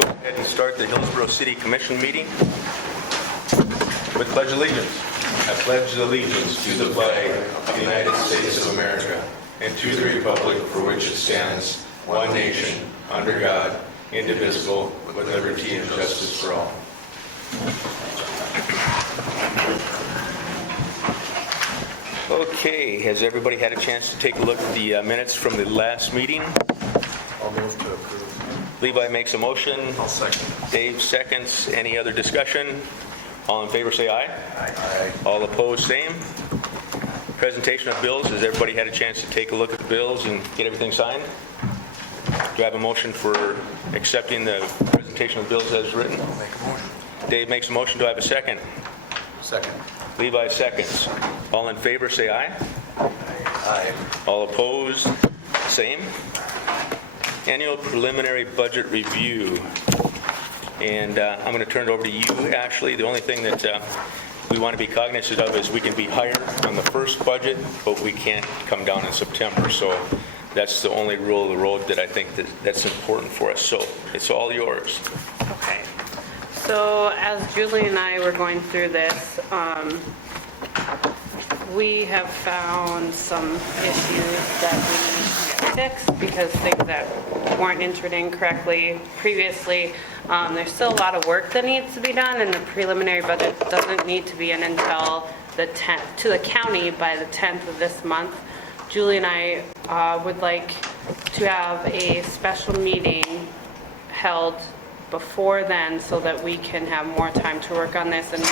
go ahead and start the Hillsborough City Commission meeting with Pledge Allegiance. I pledge allegiance to the flag of the United States of America and to the republic for which it stands, one nation, under God, indivisible, with liberty and justice for all. Okay, has everybody had a chance to take a look at the minutes from the last meeting? I'll move to approve. Levi makes a motion. I'll second. Dave seconds. Any other discussion? All in favor say aye. Aye. All opposed, same. Presentation of bills. Has everybody had a chance to take a look at the bills and get everything signed? Do I have a motion for accepting the presentation of bills as written? I'll make a motion. Dave makes a motion. Do I have a second? Second. Levi seconds. All in favor say aye. Aye. All opposed, same. Annual preliminary budget review. And I'm going to turn it over to you, Ashley. The only thing that we want to be cognizant of is we can be higher on the first budget, but we can't come down in September. So that's the only rule of the road that I think that's important for us. So it's all yours. Okay. So as Julie and I were going through this, we have found some issues that we need to get fixed because things that weren't entered in correctly previously. There's still a lot of work that needs to be done, and the preliminary budget doesn't need to be in until the 10th, to the county by the 10th of this month. Julie and I would like to have a special meeting held before then so that we can have more time to work on this. And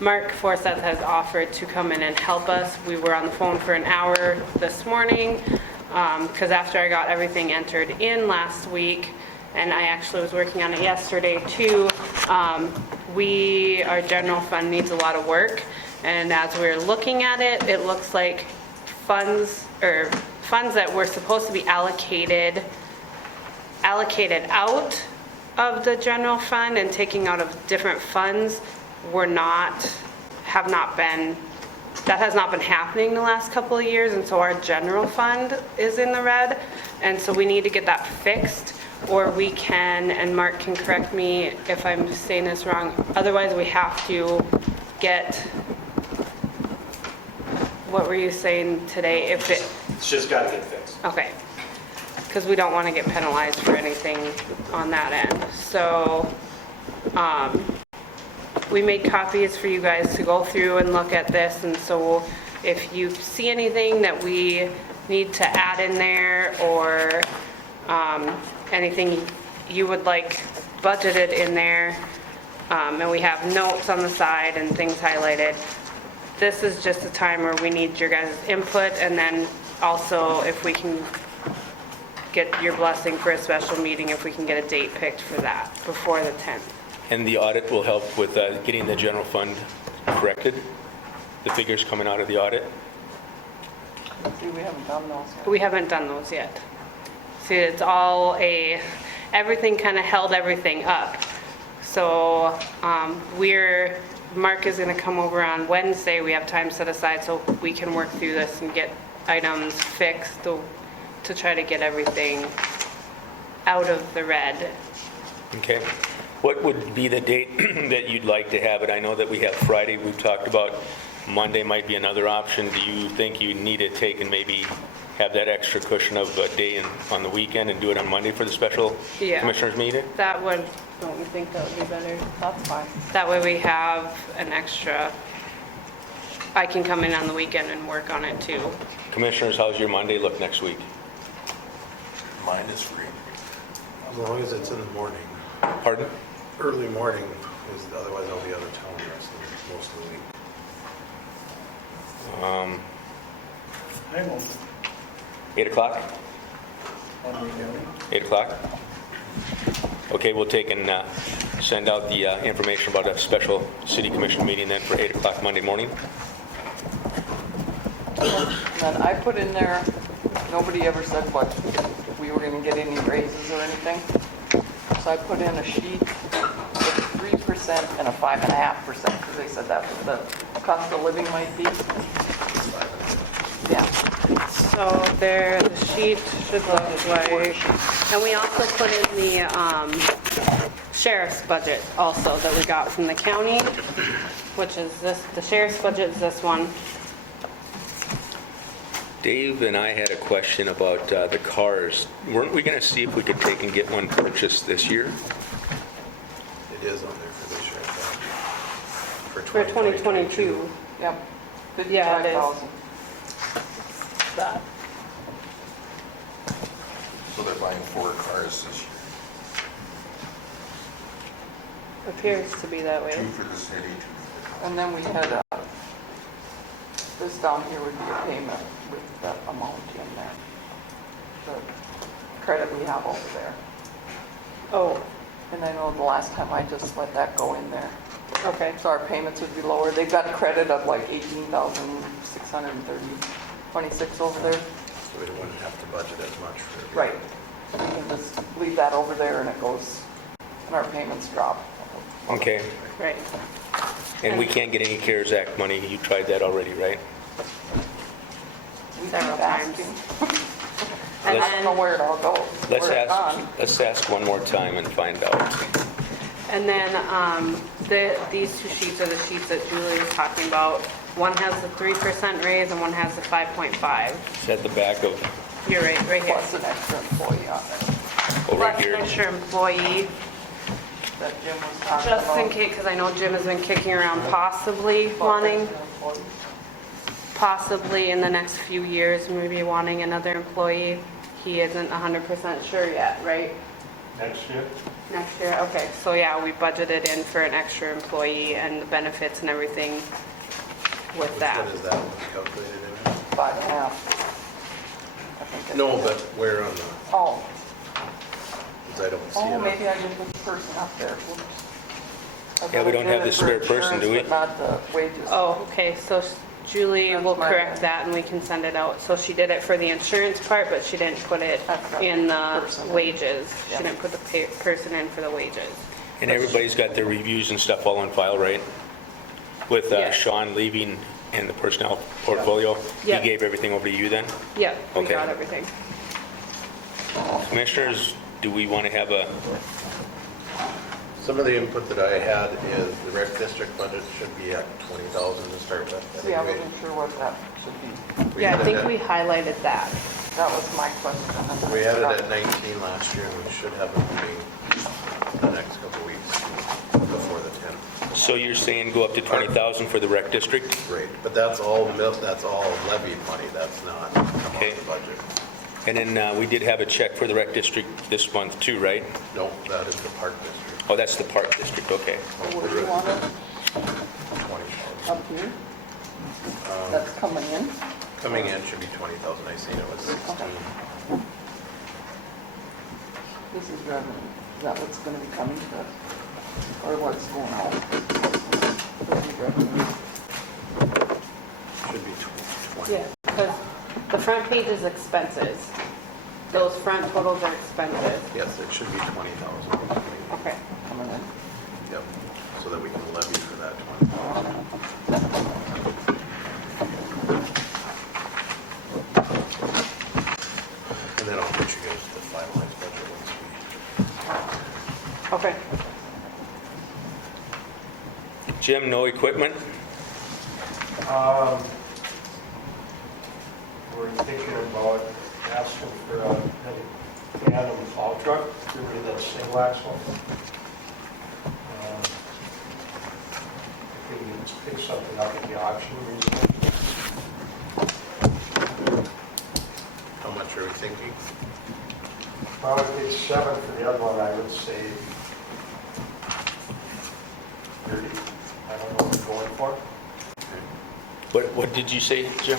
Mark Forsyth has offered to come in and help us. We were on the phone for an hour this morning because after I got everything entered in last week, and I actually was working on it yesterday too, our general fund needs a lot of work. And as we're looking at it, it looks like funds that were supposed to be allocated out of the general fund and taking out of different funds has not been happening the last couple of years, and so our general fund is in the red, and so we need to get that fixed, or we can, and Mark can correct me if I'm saying this wrong, otherwise we have to get, what were you saying today, It's just got to get fixed. okay, because we don't want to get penalized for anything on that end. So we made copies for you guys to go through and look at this, and so if you see anything that we need to add in there or anything you would like budgeted in there, and we have notes on the side and things highlighted, this is just a time where we need your guys' input, and then also if we can get your blessing for a special meeting, if we can get a date picked for that before the 10th. And the audit will help with getting the general fund corrected, the figures coming out of the audit. See, we haven't done those yet. We haven't done those yet. See, it's all everything kind of held everything up. So Mark is going to come over on Wednesday. We have time set aside so we can work through this and get items fixed to try to get everything out of the red. Okay. What would be the date that you'd like to have it? I know that we have Friday. We've talked about Monday might be another option. Do you think you need to take and maybe have that extra cushion of a day on the weekend and do it on Monday for the special Yeah. commissioners meeting? That would, don't you think that would be better? That's fine. That way we have an extra, I can come in on the weekend and work on it too. Commissioners, how's your Monday look next week? Mine is free. As long as it's in the morning. Pardon? Early morning, is otherwise I'll be out of town most of the week. I'm open. 8 o'clock? On weekend. 8 o'clock? Okay, we'll take and send out the information about a special city commission meeting then for 8 o'clock Monday morning. And then I put in there, nobody ever said what, if we were going to get any raises or anything. So I put in a sheet with 3% and a 5.5%, because they said that's what the cost of living might be. Yeah. So there, the sheet should look like, and we also put in sheriff's budget also that we got from the county, which is this, the sheriff's budget is this one. Dave and I had a question about the cars. Weren't we going to see if we could take and get one purchased this year? It is on there for this year. I For thought. 2022. Yep, Yeah, it is. 55,000. That. So they're buying 4 cars this year. Appears to be that way. 2 for the city, 2 for And then we had, this down here would be a payment with that amount in there. The credit we have over there. Oh, And I know the last time I just let that go in there. okay. So our payments would be lower. They've got a credit of like 26 over there. the, so we wouldn't have to budget as much for it. Right. We can just leave that over there and it goes, and our payments drop. Okay. Right. And we can't get any CARES Act money. You tried that already, right? We keep Several times. asking. And I don't know then, where it all goes. Let's where it's ask, gone. let's ask one more time and find out. and then, these two sheets are the sheets that Julie was talking about. One has the 3% raise and one has the 5.5. Is that the back of, You're right here. Plus an extra employee on it over Plus here? an extra employee, that Jim was talking about. just in case, because I know Jim has been kicking around possibly wanting, possibly in the next few years, maybe wanting another employee. He isn't 100% sure yet, right? Next year? Next year, okay, so yeah, we budgeted in for an extra employee and the benefits and everything with that. What is that one calculated in? 5.5. I think it No, is. but where on the, Oh, because I don't see oh, it. maybe I did this person up there. Oops. I Yeah, we thought I don't did have it the for spare person, do we? insurance, but not the wages. Oh, okay, so Julie That's will my correct bad. that and we can send it out. So she did it for the insurance part, but she didn't put it That's right. in the Person. wages. She Yeah. didn't put the person in for the wages. And everybody's got their reviews and stuff all on file, right? With Yes. Sean leaving and the personnel portfolio? Yeah. He gave everything over to you then? Yep, we Okay. got everything. Commissioners, do we want to have a, Some of the input that I had is the rec district budget should be at 20,000 to start with. See, I anyway. wasn't sure what that should be. Yeah, I had think it we at- highlighted that. That was my question. We had it at 19 last year, and we should have a meeting the next couple of weeks before the 10th. so you're saying go up to 20,000 for the rec district? Great, but that's all levied money, that's not come off Okay. the budget. And then we did have a check for the rec district this month too, right? No, that is the park district, Oh, that's the park district, okay. What do you want it 20,000. up here? That's coming in? Coming in should be 20,000, I seen it was 16. This is revenue. Is that what's going to be coming to us? Or what's going out? This is revenue. Should be 20. Yeah, because the front page is expenses. Those front totals are expenses. Yes, it should be 20,000. Okay. Coming in. Yep, so that we can levy for that 20,000. And then I'll get you guys the finalized budget once we Okay. Jim, no equipment? We're thinking about asking for a tandem plow truck, get rid of that single axle. If we can pick something up at the auction reasonably. How much are we thinking? Well, if it's 7 for the other one, I would say 30. I don't know what we're going for. What did you say, Jim?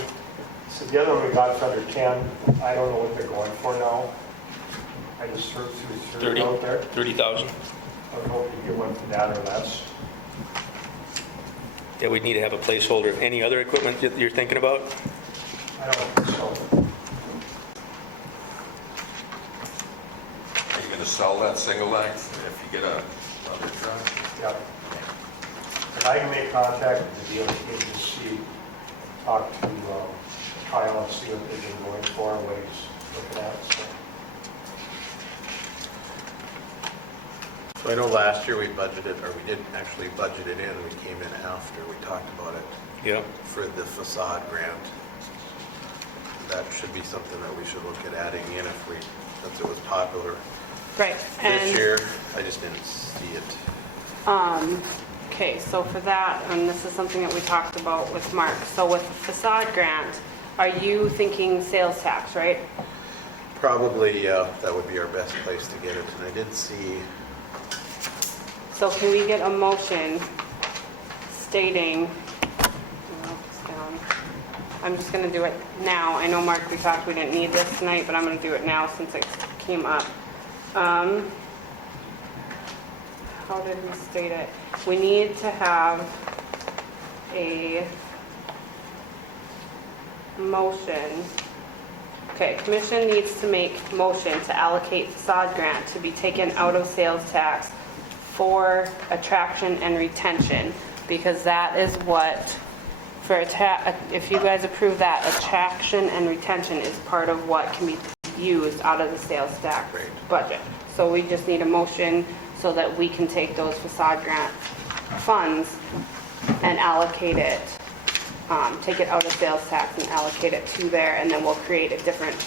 So the other one we got for under 10, I don't know what they're going for now. I just searched through 30? out there. 30,000? I don't know if you get one for that or less. Yeah, we'd need to have a placeholder. Any other equipment that you're thinking about? I don't think so. Are you going to sell that single axe if you get another truck? Yeah. And I can make contact with the dealer and just see, talk to Kyle and see what they've been going for, what he's looking at, so. So I know last year we budgeted, or we didn't actually budget it in, we came in after we talked about it Yep. for the facade grant. That should be something that we should look at adding in if we, since it was popular Right. this year. I just didn't see it. Okay, so for that, and this is something that we talked about with Mark, so with the facade grant, are you thinking sales tax, right? Probably, that would be our best place to get it, and I did see, So can we get a motion stating, oh, it's down. I'm just gonna do it now. I know, Mark, we talked we didn't need this tonight, but I'm gonna do it now since it came up. How did we state it? We need to have a motion. Okay, commission needs to make motion to allocate facade grant to be taken out of sales tax for attraction and retention, because that is what, if you guys approve that, attraction and retention is part of what can be used out of the sales tax Great. budget. So we just need a motion so that we can take those facade grant funds and allocate it, take it out of sales tax and allocate it to there, and then we'll create a different,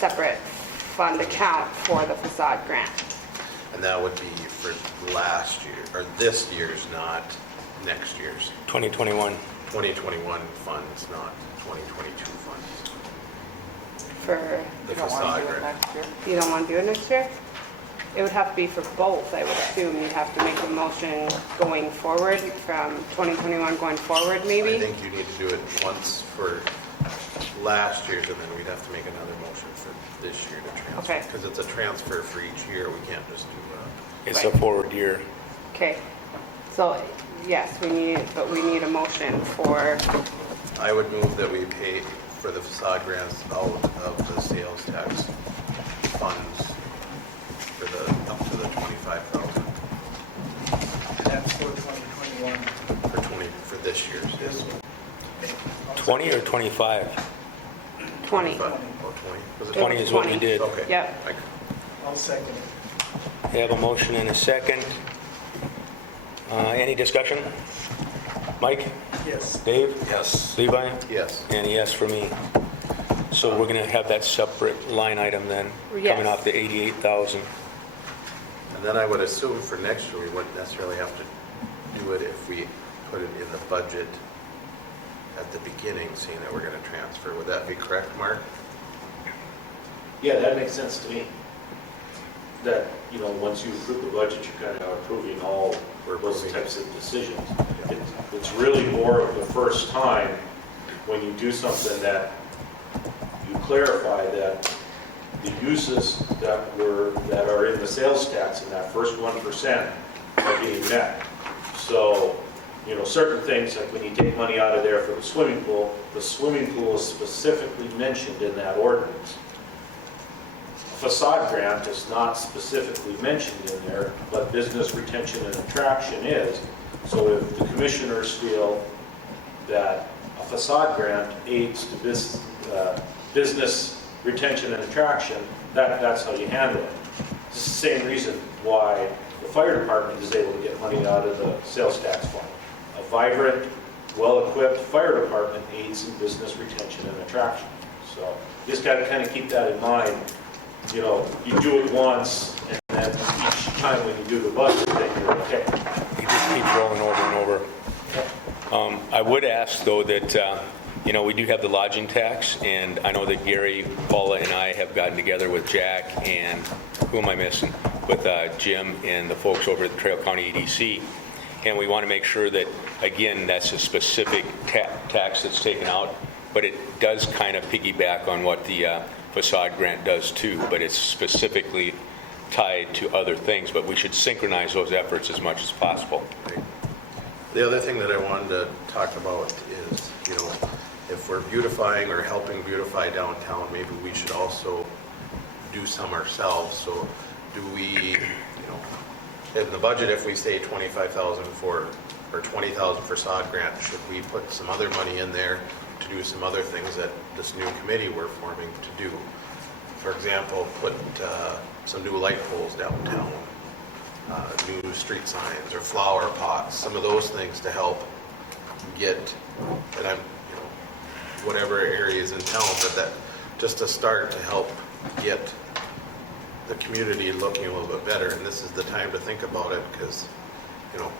separate fund account for the facade grant. and that would be for last year, or this year's, not next year's. 2021. 2021 funds, not 2022 funds. For, The You don't want facade to do it grant. next year? you don't want to do it next year? It would have to be for both, I would assume. You'd have to make a motion going forward, from 2021 going forward, I maybe? think you need to do it once for last year's, and then we'd have to make another motion for this year to transfer. Okay. Because it's a transfer for each year, we can't just do It's a forward year. Okay, so, yes, but we need a motion for, I would move that we pay for the facade grants out of the sales tax funds for the, up to the 25,000 That's for 2021. for this year's, yes. 20 or 25? 20. But, oh, 20? Was it 20 is what we 20. did. Okay. Yep. I'll second it. We have a motion and a second. Any discussion? Mike? Yes. Dave? Yes. Levi? Yes. And a yes for me. So we're going to have that separate line item then, Yes. coming off the 88,000. And then I would assume for next year, we wouldn't necessarily have to do it if we put it in the budget at the beginning, seeing that we're going to transfer. Would that be correct, Mark? Yeah, that makes sense to me. That, you know, once you approve the budget, you're kind of approving all those types of decisions. It's really more of the first time when you do something that you clarify that the uses that are in the sales tax in that first 1% are being met. So, you know, certain things, like when you take money out of there for the swimming pool is specifically mentioned in that ordinance. Facade grant is not specifically mentioned in there, but business retention and attraction is. So if the commissioners feel that a facade grant aids to business retention and attraction, that's how you handle it. It's the same reason why the fire department is able to get money out of the sales tax fund. A vibrant, well-equipped fire department aids in business retention and attraction. So you just got to kind of keep that in mind. You know, you do it once, and then each time when you do the budget, then you're okay. You just keep rolling over and over. I would ask, though, that, you know, we do have the lodging tax, and I know that Gary, Paula, and I have gotten together with Jack and, who am I missing? With Jim and the folks over at the Trail County EDC, and we want to make sure that, again, that's a specific tax that's taken out, but it does kind of piggyback on what the facade grant does too, but it's specifically tied to other things, but we should synchronize those efforts as much as possible. Right. The other thing that I wanted to talk about is, you know, if we're beautifying or helping beautify downtown, maybe we should also do some ourselves. So do we, you know, in the budget, if we say 25,000 for, or 20,000 for sod grant, should we put some other money in there to do some other things that this new committee we're forming to do? For example, put some new light poles downtown, new street signs or flower pots, some of those things to help get, and I'm, you know, whatever areas in town, but that, just a start to help get the community looking a little bit better. And this is the time to think about it because, you know,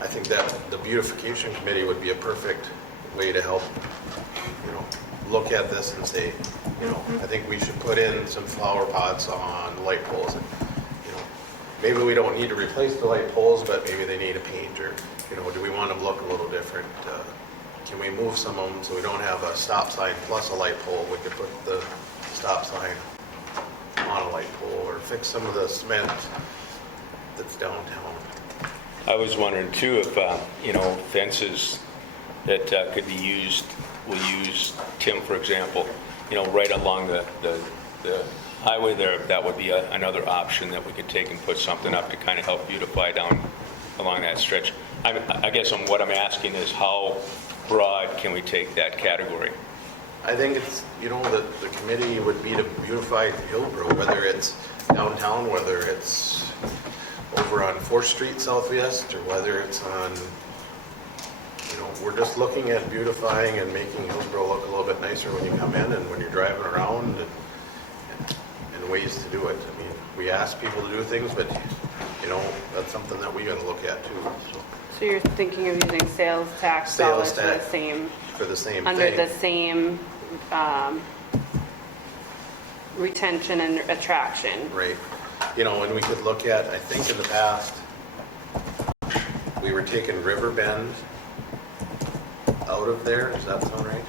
I think that the beautification committee would be a perfect way to help, you know, look at this and say, you know, I think we should put in some flower pots on light poles. And, you know, maybe we don't need to replace the light poles, but maybe they need a paint or, you know, do we want them to look a little different? Can we move some of them so we don't have a stop sign plus a light pole? We could put the stop sign on a light pole or fix some of the cement that's downtown. I was wondering too if, you know, fences that could be used, we'll use Tim, for example, you know, right along the highway there, that would be another option that we could take and put something up to kind of help beautify down along that stretch. I guess what I'm asking is how broad can we take that category? I think it's, you know, the committee would be to beautify Hillsborough, whether it's downtown, whether it's over on 4th Street Southwest, or whether it's on, you know, we're just looking at beautifying and making Hillsborough look a little bit nicer when you come in and when you're driving around and ways to do it. I mean, we ask people to do things, but, you know, that's something that we gotta look at too. So you're thinking of using sales tax Sales dollars for the tax. same, For the same under the thing, same retention and attraction? right? You know, and we could look at, I think in the past, we were taking River Bend out of there, does that sound right?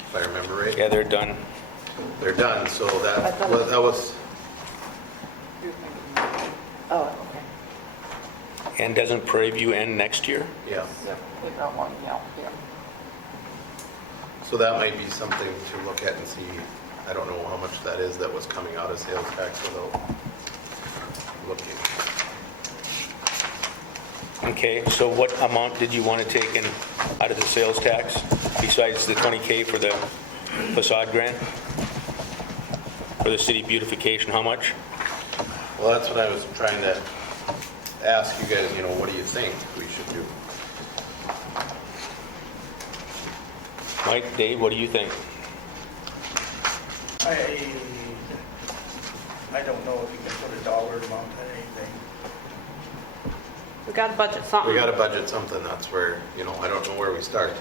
If I remember right? Yeah, they're done. They're done, so I that, thought- well, that was, Oh, okay. And doesn't Prairie View end next year? yeah. Yep, we got one, yeah, yeah. So that might be something to look at and see. I don't know how much that is that was coming out of sales tax without looking. Okay, so what amount did you want to take in out of the sales tax besides the 20K for the facade grant? For the city beautification, how much? Well, that's what I was trying to ask you guys, you know, what do you think we should do? Mike, Dave, what do you think? I don't know if you can put a dollar amount on anything. We got to budget something. We got to budget something, that's where, you know, I don't know where we start.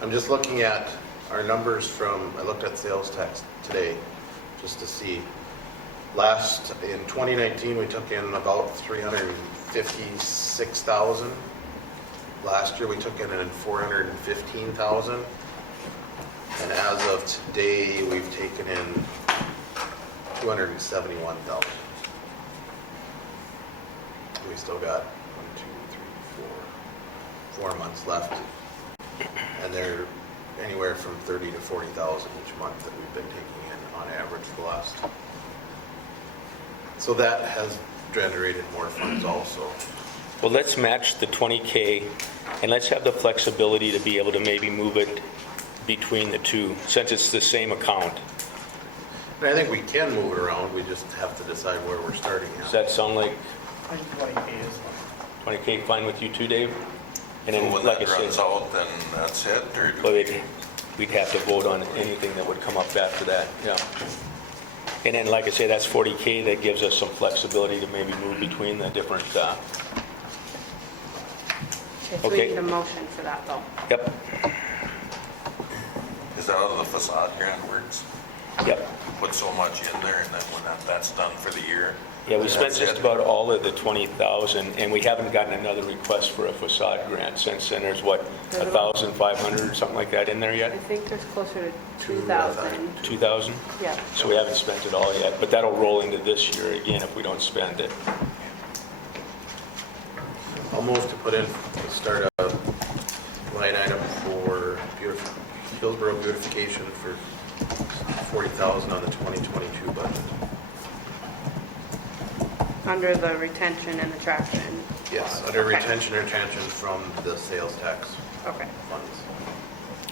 I'm just looking at our numbers from, I looked at sales tax today, just to see. In 2019, we took in about 356,000. Last year, we took in 415,000. And as of today, we've taken in 271,000. We still got 4 months left. And they're anywhere from 30 to 40,000 each month that we've been taking in on average for the last. So that has generated more funds also. Well, let's match the 20K and let's have the flexibility to be able to maybe move it between the two, since it's the same account. And I think we can move it around, we just have to decide where we're starting Does at. that sound like I think 20K is one. 20K fine with you too, Dave? And So then, when like I that runs said, out, then that's it, or do well, we? we'd have to vote on anything that would come up after that, yeah. And then, like I say, that's 40K, that gives us some flexibility to maybe move between the different, Okay, so we Okay. need a motion for that, though. yep, Is that how the facade grant works? yep. Put so much in there, and then when that's done for the year? Yeah, we spent that's just it? about all of the 20,000, and we haven't gotten another request for a facade grant since then. There's what, 1,500, something like that in there I yet? think there's closer to 2,000. 2,000? Yeah. So we haven't spent it all yet, but that'll roll into this year again if we don't spend it. I'll move to put in, start a line item for Hillsborough beautification for 40,000 on the 2022 budget. Under the retention and attraction. Yes, under Okay. retention or retention from the sales tax Okay. funds.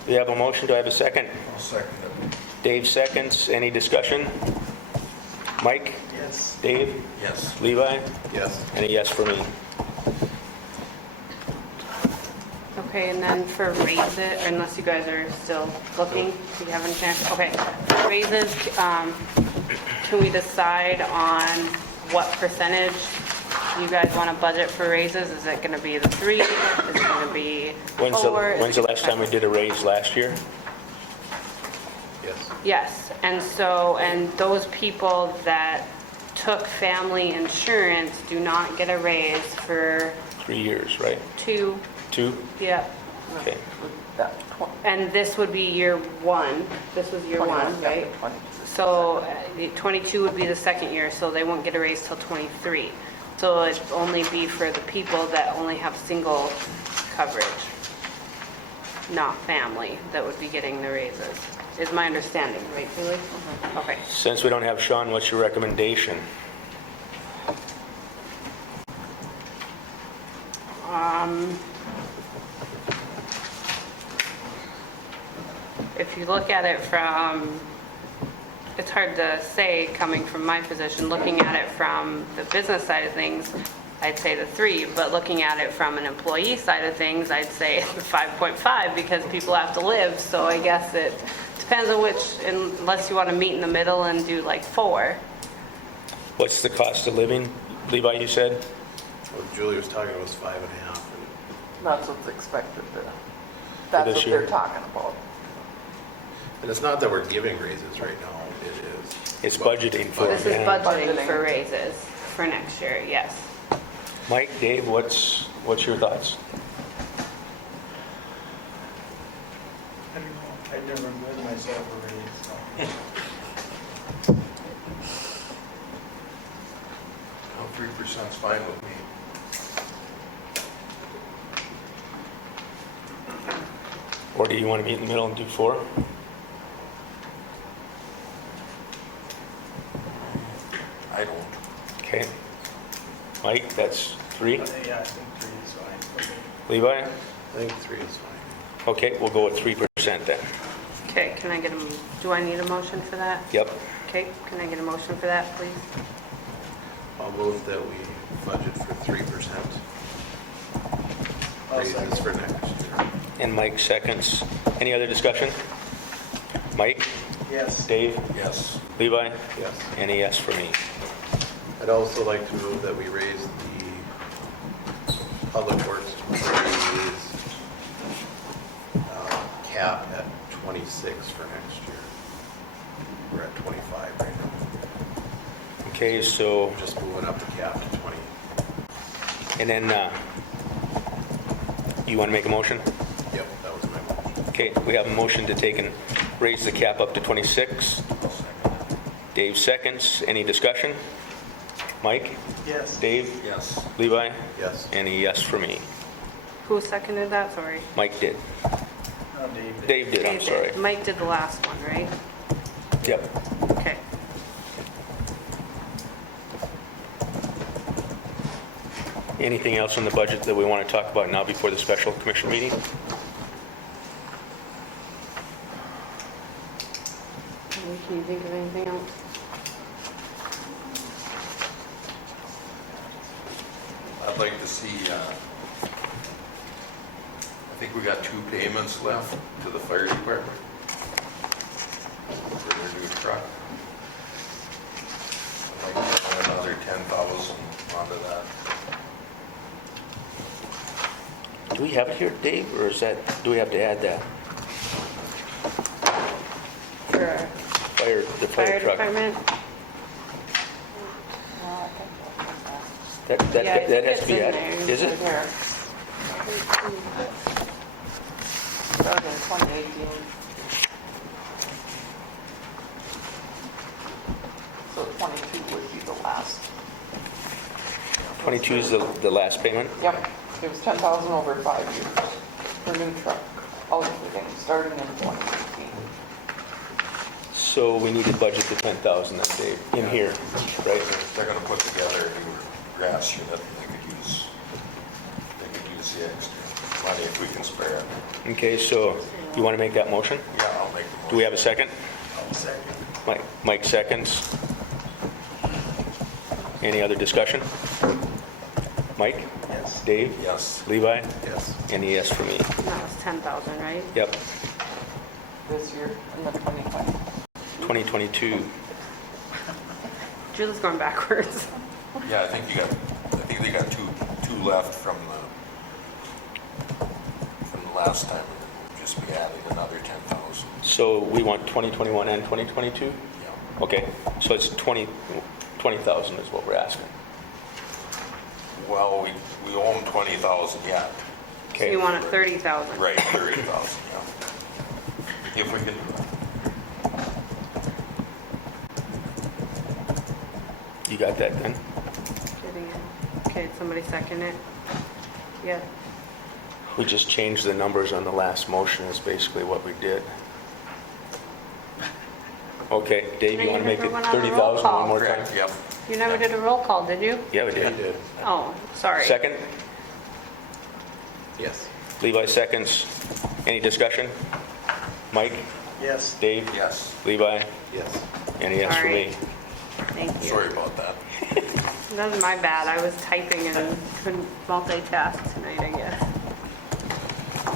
We have a motion, do I have a second? I'll second it. Dave seconds, any discussion? Mike? Yes. Yes. Dave? Yes. Levi? Yes. And a yes for me. Okay, and then for raises, unless you guys are still looking, do you have any chance? Okay, for raises, can we decide on what percentage you guys want to budget for raises? Is it going to be the 3? Is it going to be 4? When's the last time we did a raise last year? Yes. Yes, and so, and those people that took family insurance do not get a raise for 3 years, right? 2, 2? yeah. Okay. That And this would be year 1, this was year 1, right? So 22 would be the second year, so they won't get a raise till 23. So it'd only be for the people that only have single coverage, not family, that would be getting the raises, is my understanding, right, Julie? Okay. Since we don't have Sean, what's your recommendation? If you look at it from, it's hard to say coming from my position, looking at it from the business side of things, I'd say the 3, but looking at it from an employee side of things, I'd say the 5.5 because people have to live, so I guess it depends on which, unless you want to meet in the middle and do like 4. What's the cost of living, Levi, you said? What Julie was talking about was 5.5. And That's what's expected to, that's this what year? they're talking about. And it's not that we're giving raises right now, it is. It's budgeting for This it. is yeah. budgeting for raises for next year, yes. Mike, Dave, what's your thoughts? I don't know. I never bid myself a raise, so. 3%'s fine with me. Or do you want to meet in the middle and do 4? I don't. Okay. Mike, that's 3. Yeah, I think 3 is fine. Okay. Levi? I think 3 is fine. Okay, we'll go with 3% then. Okay, can I get a, do I need a motion for that? Yep. Okay, can I get a motion for that, please? I'll move that we budget for 3% I'll second. raises for next year. And Mike seconds. Any other discussion? Mike? Yes. Dave? Yes. Levi? Yes. And a yes for me. I'd also like to move that we raise the public works employees cap at 26 for next year. We're at 25 right now. Okay, so, Just moving up the cap to 20. and then, you want to make a motion? Yep, that was my motion. Okay, we have a motion to take and raise the cap up to 26. Dave seconds. Any discussion? Mike? Yes. Dave? Yes. Levi? Yes. And a yes for me. Who seconded that? Sorry. Mike did. No, Dave. Dave did, I'm Dave sorry. did. Mike did the last one, right? Yep. Okay. Anything else on the budget that we want to talk about now before the special commission meeting? Can you think of anything else? I'd like to see, I think we got 2 payments left to the fire department for their new truck. I'd like to add another 10,000 onto that. Do we have it here, Dave, or is that, do we have to add that? For The fire fire truck? department? That Yeah, I think has to be it's in added, there. is it? Here. Started in 2018. So 22 would be the last. 22 is the last payment? Yep, it was 10,000 over 5 years for new truck, all everything, starting in 2018. So we need to budget the 10,000 that they, in here, right? They're gonna put together a new grass unit, they could use the extra money if we can spare it. Okay, so you want to make that motion? Yeah, I'll make the motion. Do we have a second? I'll second. Mike seconds. Any other discussion? Mike? Yes. Dave? Yes. Levi? Yes. And a yes for me. That was 10,000, right? Yep, This year in the 2020. 2022. Julie's going backwards. Yeah, I think they got two left from the last time. Just be adding another 10,000. So we want 2021 and 2022? Yeah. Okay, so it's 20,000 is what we're asking. Well, we owe them 20,000 yet. So Okay. you want it 30,000. Right, 30,000, yeah. If we can do that. You got that then? Getting it. Okay, somebody second it? Yeah. We just changed the numbers on the last motion is basically what we did. Okay, Dave, No, you you want to make never it went on the roll 30,000 call. one more time? Correct, yep. You never did a roll call, did you? Yeah, we He did. did. Oh, sorry. Second? Yes. Levi seconds. Any discussion? Mike? Yes. Dave? Yes. Levi? Yes. And a yes for Sorry. me. Thank you. Sorry about that. That was my bad. I was typing and couldn't multitask tonight, I guess.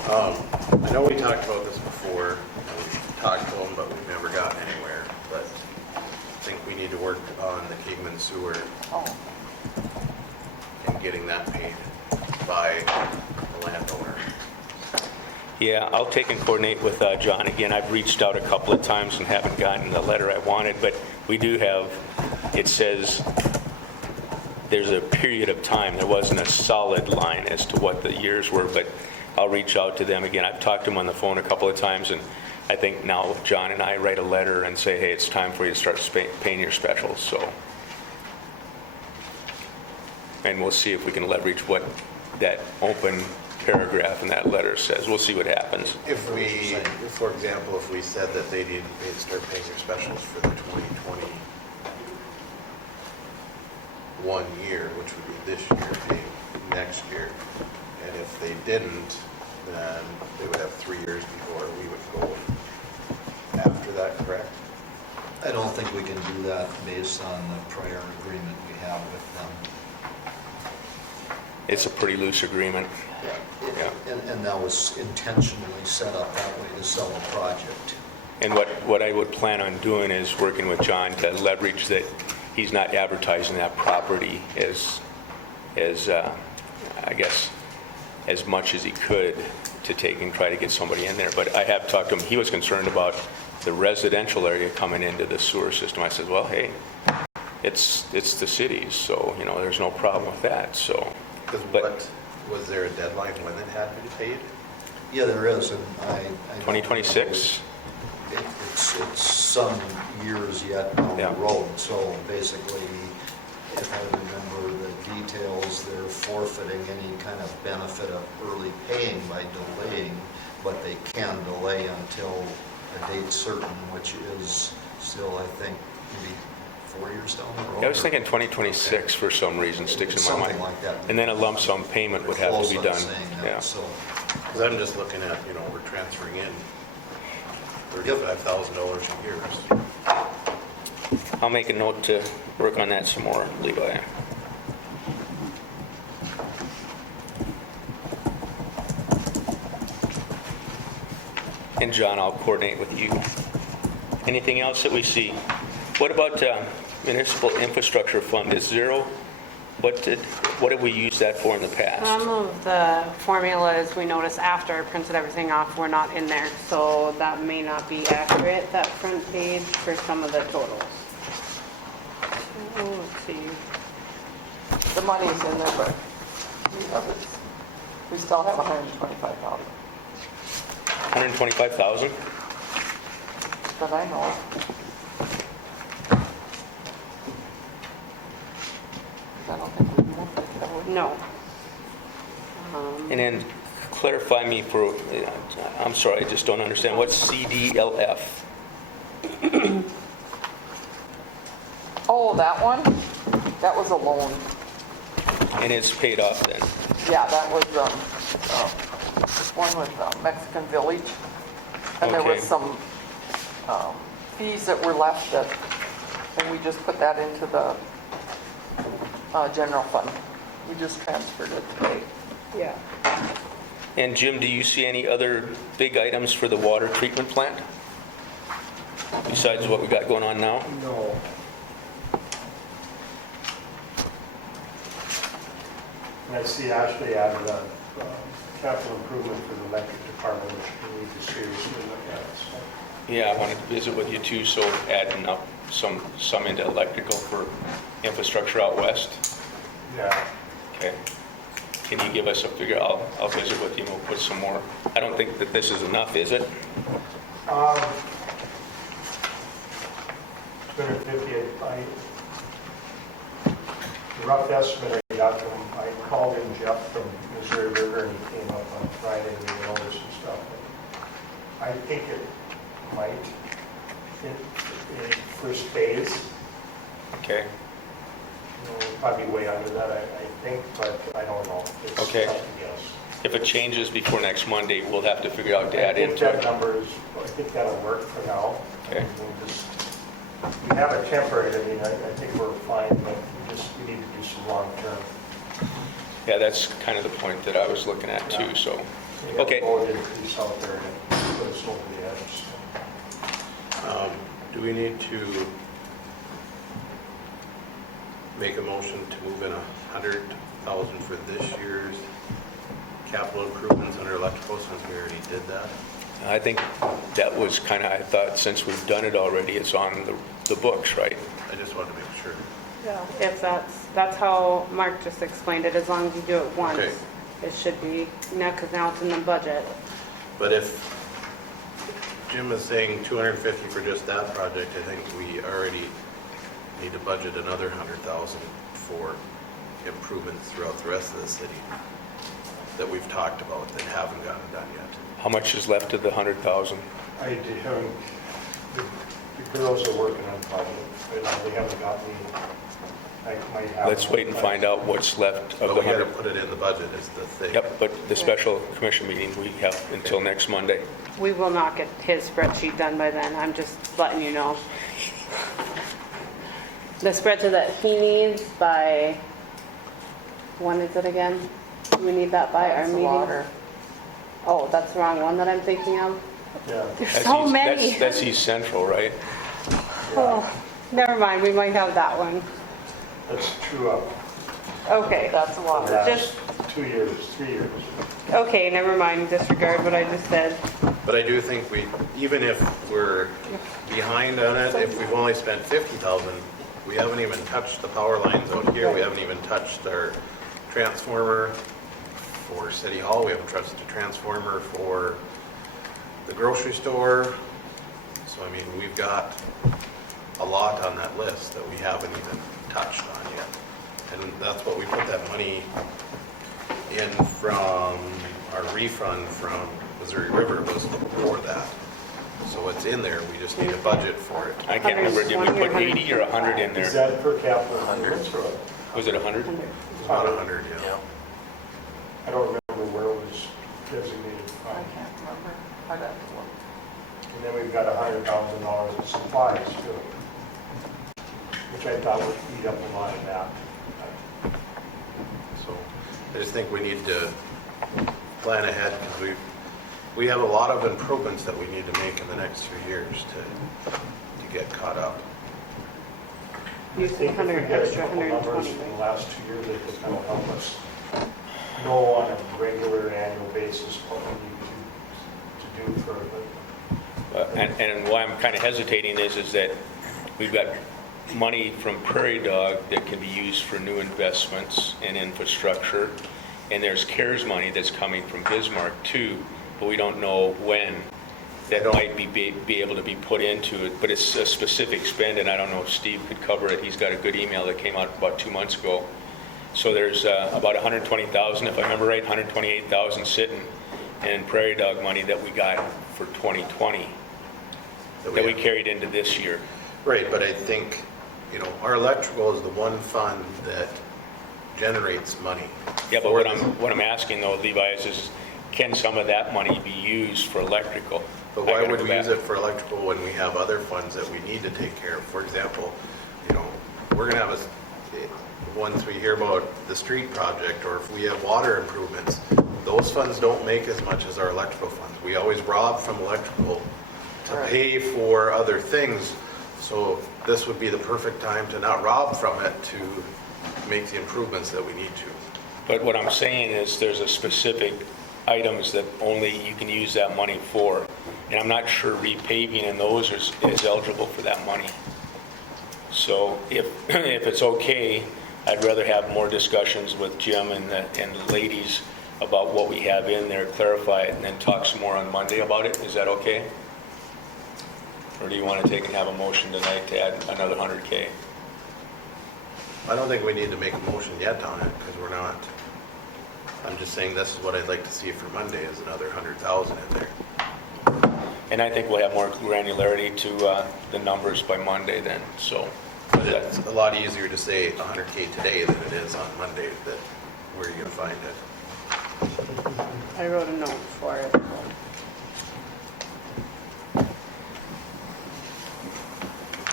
I know we talked about this before, and we've talked to them, but we've never gotten anywhere. But I think we need to work on the Kingman sewer Oh, and getting that paid by the landowner. Yeah, I'll take and coordinate with John again. I've reached out a couple of times and haven't gotten the letter I wanted, but we do have, it says there's a period of time. There wasn't a solid line as to what the years were, but I'll reach out to them again. I've talked to them on the phone a couple of times, and I think now John and I write a letter and say, hey, it's time for you to start paying your specials, so. And we'll see if we can leverage what that open paragraph in that letter says. We'll see what happens. If we, for example, if we said that they'd start paying their specials for the 2021 year, which would be this year, paying next year, and if they didn't, then they would have 3 years before we would go after that, correct? I don't think we can do that based on the prior agreement we have with them. It's a pretty loose agreement. Yeah. And that was intentionally set up that way to sell a project. And what I would plan on doing is working with John to leverage that he's not advertising that property as I guess, as much as he could to take and try to get somebody in there. But I have talked to him, he was concerned about the residential area coming into the sewer system. I said, well, hey, it's the cities, so, you know, there's no problem with that, so. Because But- was there a deadline when it had to be paid? Yeah, there is, and I... 2026? It's some years yet down the Yeah. road, so basically, if I remember the details, they're forfeiting any kind of benefit of early paying by delaying, but they can delay until a date certain, which is still, I think, maybe 4 years down the road. I was thinking 2026 for some reason, sticks in my mind. Something like that. And then a lump sum payment would have to be Close on done. saying that, Yeah. So, Because I'm just looking at, you know, we're transferring in $35,000 a year. I'll make a note to work on that some more, Levi. And John, I'll coordinate with you. Anything else that we see? What about municipal infrastructure fund? Is zero? What have we used that for in the past? Some of the formulas we noticed after I printed everything off were not in there, so that may not be accurate, that front page for some of the totals. Oh, let's see. the money's in there, but we still have 125,000 125,000? that I know of. I don't think we moved it, have we? No. And then clarify me for, I'm sorry, I just don't understand. What's CDLF? Oh, that one? That was a loan. And it's paid off then? Yeah, that was one with Mexican Village. And there was Okay. some fees that were left that, and we just put that into the general fund. We just transferred it today. Yeah. And Jim, do you see any other big items for the water treatment plant? Besides what we got going on now? No. And I see Ashley added a capital improvement for the electric department, which we need to seriously look at. So, Yeah, I wanted to visit with you too, so adding up some into electrical for infrastructure out west. yeah, Okay. Can you give us a figure? I'll visit with you and we'll put some more. I don't think that this is enough, is it? 250, the rough estimate I got from, I called in Jeff from Missouri River and he came up on Friday with the numbers and stuff. I think it might, in first phase, Okay. we'll probably way under that, I think, but I don't know. It's Okay. tough to guess. If it changes before next Monday, we'll have to figure out to add I think into that it. number is, I think that'll work for now. Okay. We have a temporary, I mean, I think we're fine, but we need to do some long-term. Yeah, that's kind of the point that I was looking at too, so. Okay. We'll increase out there and put us over the edge. So. Do we need to make a motion to move in 100,000 for this year's capital improvements under electrical, since we already did that? I think that was kind of, I thought since we've done it already, it's on the books, right? I just wanted to make sure. Yeah. If that's how Mark just explained it, as long as you do it once, Okay. it should be, because now it's in the budget. But if Jim is saying 250 for just that project, I think we already need to budget another 100,000 for improvements throughout the rest of the city that we've talked about that haven't gotten done yet. How much is left of the 100,000? I haven't, the girls are working on project, but they haven't got me, I might have. Let's wait and find out what's left of But the we got to 100. put it in the budget is the thing. Yep, but the special commission meeting, we have until next Monday. We will not get his spreadsheet done by then, I'm just letting you know. The spreadsheet that he needs by, when is it again? Do we need that by our That's the meeting? water. Oh, that's the wrong one that I'm thinking of? Yeah, There's That's so East- many. That's East Central, right? Oh, never mind, we might have that one. that's true up. Okay, That's the water. Just- 2 years, 3 years. okay, never mind, disregard what I just said. But I do think even if we're behind on it, if we've only spent 50,000, we haven't even touched the power lines out here. We haven't even touched our transformer for City Hall. We haven't touched the transformer for the grocery store. So, I mean, we've got a lot on that list that we haven't even touched on yet. And that's what we put that money in from, our refund from Missouri River was for that. So it's in there, we just need a budget for it. I can't remember, did we put 80 or 100 in Is there? that per capital? 100. Was it 100? It's about 100, yeah. I don't remember where it was designated I from. can't remember. I'd have to look. And then we've got $100,000 in supplies too, which I thought would eat up a lot of that. So I just think we need to plan ahead because we have a lot of improvements that we need to make in the next few years to get caught up. You I said think if we 100, get a extra couple numbers 120, in the right? last 2 years, it could kind of help us know on a regular annual basis what we need to do for the. And why I'm kind of hesitating is that we've got money from Prairie Dog that can be used for new investments and infrastructure. And there's CARES money that's coming from Bismarck too, but we don't know when that might be able to be put into it. But it's a specific spend, and I don't know if Steve could cover it. He's got a good email that came out about 2 months ago. So there's about 120,000, if I remember right, 128,000 sitting in Prairie Dog money that we got for 2020 that we carried into this year. Right, but I think, our electrical is the one fund that generates money. Yeah, but for what I'm asking though, Levi, is can some of that money be used for electrical? But I why gotta would go we back. use it for electrical when we have other funds that we need to take care of? For example, we're going to have once we hear about the street project, or if we have water improvements, those funds don't make as much as our electrical funds. We always rob from electrical to Right. pay for other things, so this would be the perfect time to not rob from it, to make the improvements that we need to. But what I'm saying is there's a specific items that only you can use that money for. And I'm not sure repaving and those is eligible for that money. So if it's okay, I'd rather have more discussions with Jim and the ladies about what we have in there, clarify it, and then talk some more on Monday about it. Is that okay? Or do you want to take and have a motion tonight to add another 100K? I don't think we need to make a motion yet on it, because we're not. I'm just saying this is what I'd like to see for Monday, is another 100,000 in there. And I think we'll have more granularity to the numbers by Monday then, so. But it's a lot easier to say 100K today than it is on Monday, that where you're gonna find it. I wrote a note for it.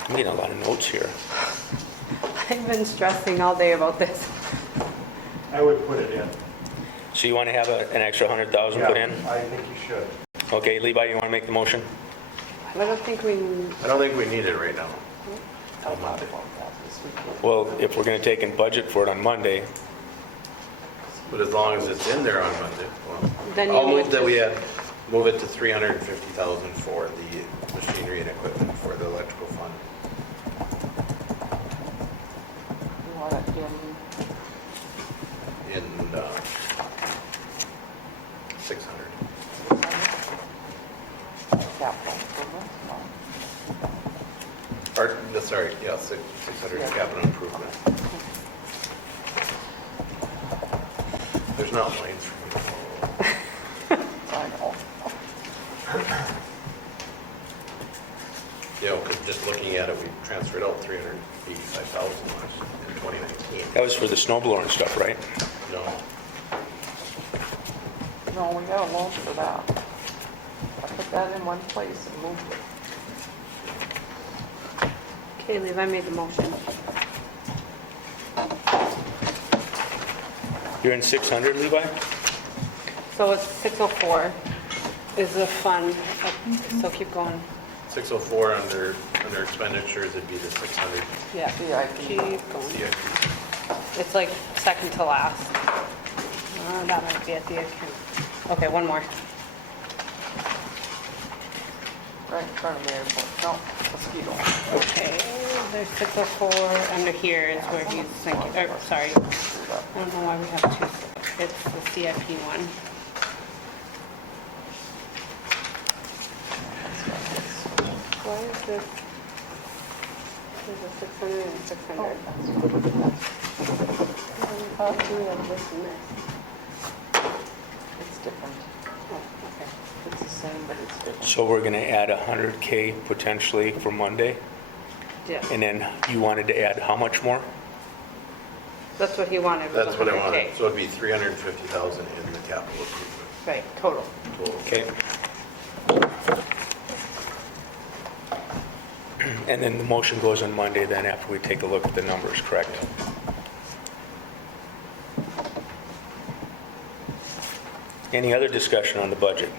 I'm getting a lot of notes here. I've been stressing all day about this. I would put it in. So you want to have an extra 100,000 put in? Yeah, I think you should. Okay, Levi, you want to make the motion? I don't think we, I don't think we need it right now. I thought about that this weekend. Well, if we're going to take and budget for it on Monday, But as long as it's in there on Monday, Then well, you I'll would move that we move it to 350,000 for the machinery and equipment for the electrical fund. You want it in, In 600. capital improvements? No. Or, sorry, yeah, 600 Yeah. capital improvement. There's not lines for me. I know. You know, because just looking at it, we transferred out 385,000 in 2019. that was for the snow blower and stuff, right? No, No, we got a loan for that. I put that in one place and moved it. okay, Levi made the motion. You're in 600, Levi? So it's 604 is the fund, so keep going. 604 under expenditures, it'd be the 600. Yeah, CIP. keep going. CIP. It's like second to last. That might be at the account. Okay, one more. Right in front of the airport. No, mosquito. Okay, there's 604, under here is where he's thinking, or, sorry. I don't know why we have two, it's the CIP one. Why is this, there's a 600 and 600? How do we have this and this? It's different. Oh, okay. It's the same, but it's different. So we're going to add 100K potentially for Monday? Yeah, And then you wanted to add how much more? that's what he wanted, was That's what I 100K. wanted. So it'd be 350,000 in the capital improvement Right, total. total. Okay. And then the motion goes on Monday then after we take a look at the numbers, correct? Any other discussion on the budget?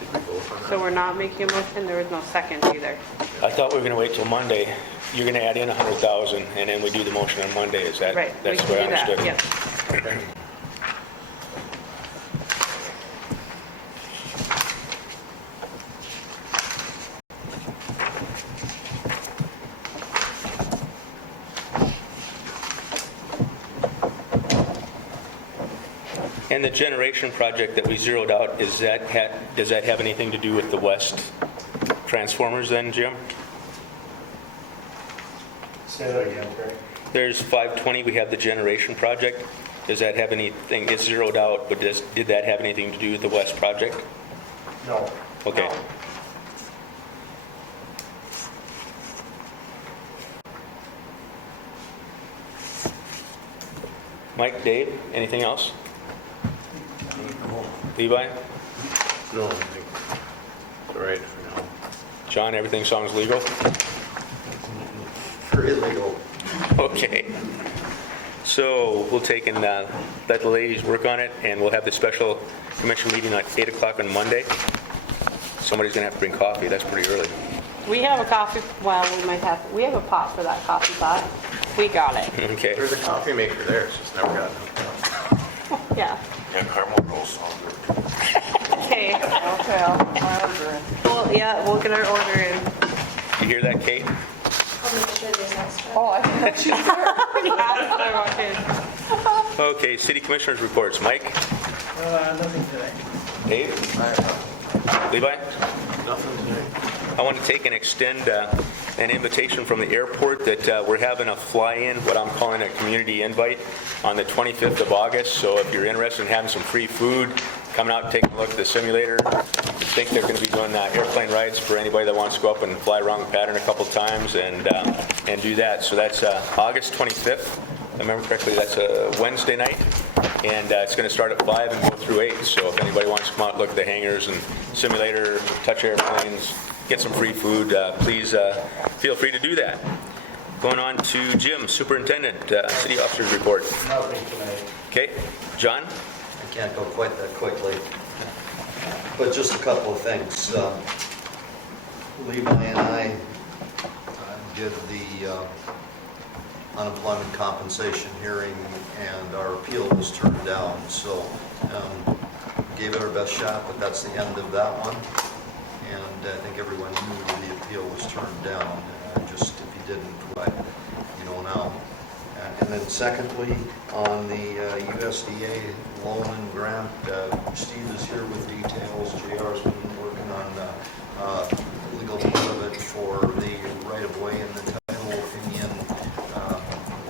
Did we vote on that? So we're not making a motion, there was no second either. I thought we were going to wait till Monday. You're going to add in 100,000 and then we do the motion on Monday, is that? Right, we That's can what I do that, understood. yeah. And the generation project that we zeroed out, does that have anything to do with the west transformers then, Jim? Say that again, Terry. There's 520, we have the generation project. Does that have anything, it's zeroed out, but did that have anything to do with the west project? No. Okay. No. Mike, Dave, anything else? Levi? No, I think it's all right for now. John, everything sounds legal? For illegal. Okay. So we'll take and let the ladies work on it, and we'll have the special commission meeting at 8 o'clock on Monday. Somebody's going to have to bring coffee. That's pretty early. We have a coffee, well, we have a pot for that coffee pot. We got it. Okay. There's a coffee maker there, it's just never gotten hooked up. Yeah. Yeah, caramel rolls sound good. Okay. Okay, I'll order it. Well, yeah, we'll get our order in. You hear that, Kate? Oh, I didn't know she was there. Okay, city commissioners reports. Mike? Nothing today. Dave? Levi? Nothing tonight. I want to take and extend an invitation from the airport that we're having a fly-in, what I'm calling a community invite, on the 25th of August. So if you're interested in having some free food, coming out and taking a look at the simulator. I think they're going to be doing airplane rides for anybody that wants to go up and fly around the pattern a couple times and do that. So that's August 25th. If I remember correctly, that's a Wednesday night. And it's going to start at 5 and go through 8. So if anybody wants to come out, look at the hangars and simulator, touch airplanes, get some free food, please feel free to do that. Going on to Jim, Superintendent, City Officers Report. Nothing tonight. Okay, John? I can't go quite that quickly, but just a couple of things. Levi and I did the unemployment compensation hearing, and our appeal was turned down, so gave it our best shot, but that's the end of that one. And I think everyone knew the appeal was turned down. Just if you didn't, you know now. And then secondly, on the USDA loan and grant, Steve is here with details. JR's been working on the legal part of it for the right-of-way and the title opinion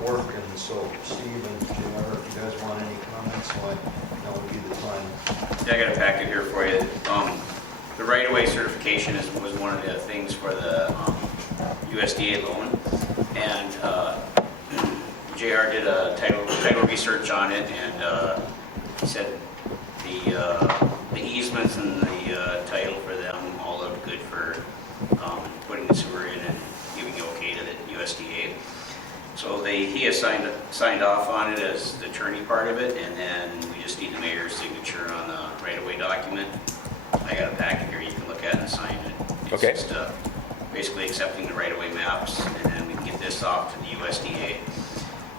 work. And so Steve and JR, if you guys want any comments, that would be the time. Yeah, I got a packet here for you. The right-of-way certification was one of the things for the USDA loan, and JR did a title research on it, and he said the easements and the title for them all looked good for putting the sewer in and giving okay to the USDA. So he has signed off on it as the attorney part of it, and then we just need the mayor's signature on the right-of-way document. I got a packet here you can look at and sign it. It's Okay. just basically accepting the right-of-way maps, and then we can get this off to the USDA.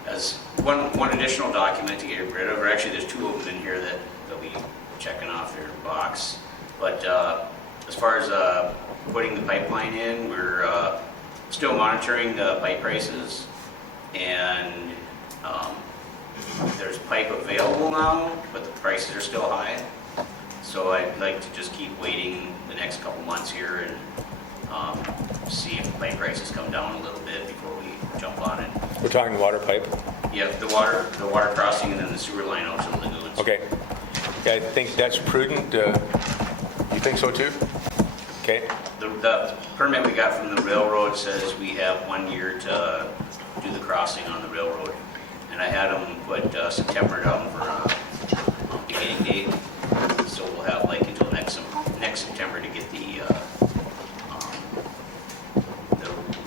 As one additional document to get rid of, or actually there's two of them in here that they'll be checking off their box. But as far as putting the pipeline in, we're still monitoring the pipe prices, and there's pipe available now, but the prices are still high. So I'd like to just keep waiting the next couple months here and see if the pipe prices come down a little bit before we jump on it. We're talking water pipe. Yeah, the water crossing and then the sewer line out to the lagoons. Okay. Yeah, I think that's prudent. You think so too? Okay. The permit we got from the railroad says we have 1 year to do the crossing on the railroad. And I had them put September down for beginning date. So we'll have like until next September to get the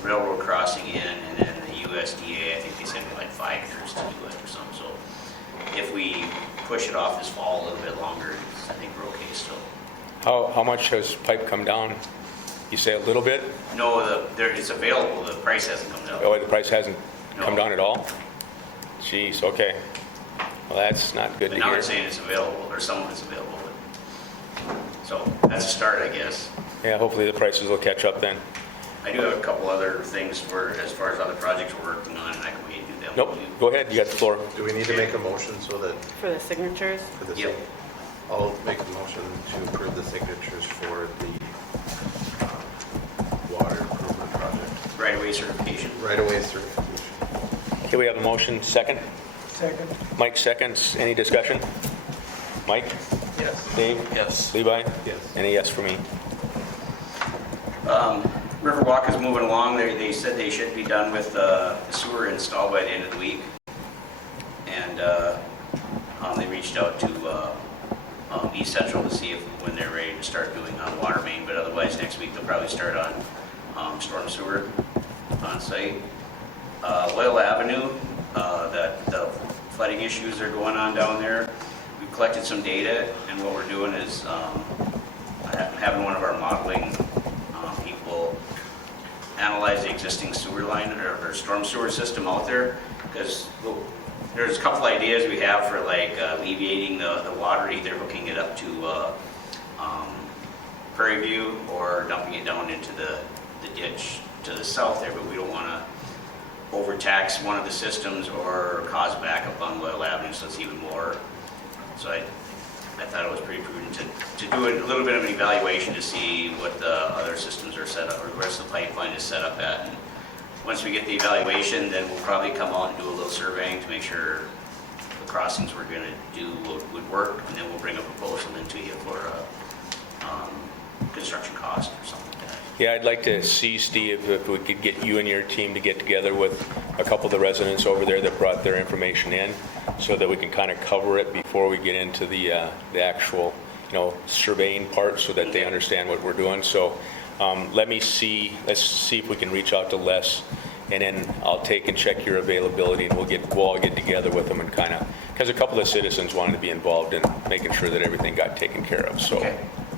railroad crossing in, and then the USDA, I think they said like 5 years to do it or something. So if we push it off this fall a little bit longer, I think we're okay still. How much has pipe come down? You say a little bit? No, it's available. The price hasn't come down. Oh, the price hasn't No. come down at all? Jeez, okay. Well, that's not good But to now hear. they're saying it's available, or some of it's available. So that's a start, I guess. Yeah, hopefully the prices will catch up then. I do have a couple other things as far as other projects we're working on, and I can wait and do them. Nope, go ahead, you got the floor. Do we need to make a motion so that, For the signatures. for the, Yep. I'll make a motion to approve the signatures for the water improvement project. Right-of-way certification. Right-of-way certification. Okay, we have a motion, second. Second? Mike seconds, any discussion? Mike? Yes. Dave? Yes. Levi? Yes. And a yes for me. Riverwalk is moving along. They said they should be done with the sewer install by the end of the week. And they reached out to East Central to see when they're ready to start doing water main, but otherwise next week they'll probably start on storm sewer on site. Loyal Avenue, that the flooding issues are going on down there. We've collected some data, and what we're doing is having one of our modeling people analyze the existing sewer line or storm sewer system out there, because there's a couple ideas we have for like alleviating the water, either hooking it up to Prairie View or dumping it down into the ditch to the south there, but we don't want to overtax one of the systems or cause backup on Loyal Avenue, so it's even more. So I thought it was pretty prudent to do a little bit of an evaluation to see what the other systems are set up, or the rest of the pipeline is set up at. And once we get the evaluation, then we'll probably come out and do a little surveying to make sure the crossings we're going to do would work, and then we'll bring a proposal into you for construction cost or something like that. Yeah, I'd like to see, Steve, if we could get you and your team to get together with a couple of the residents over there that brought their information in, so that we can kind of cover it before we get into the actual, surveying part, so that they understand what we're doing. So let's see if we can reach out to Les, and then I'll take and check your availability, and we'll all get together with them and kind of, because a couple of citizens wanted to be involved in making sure that everything got taken care of. So,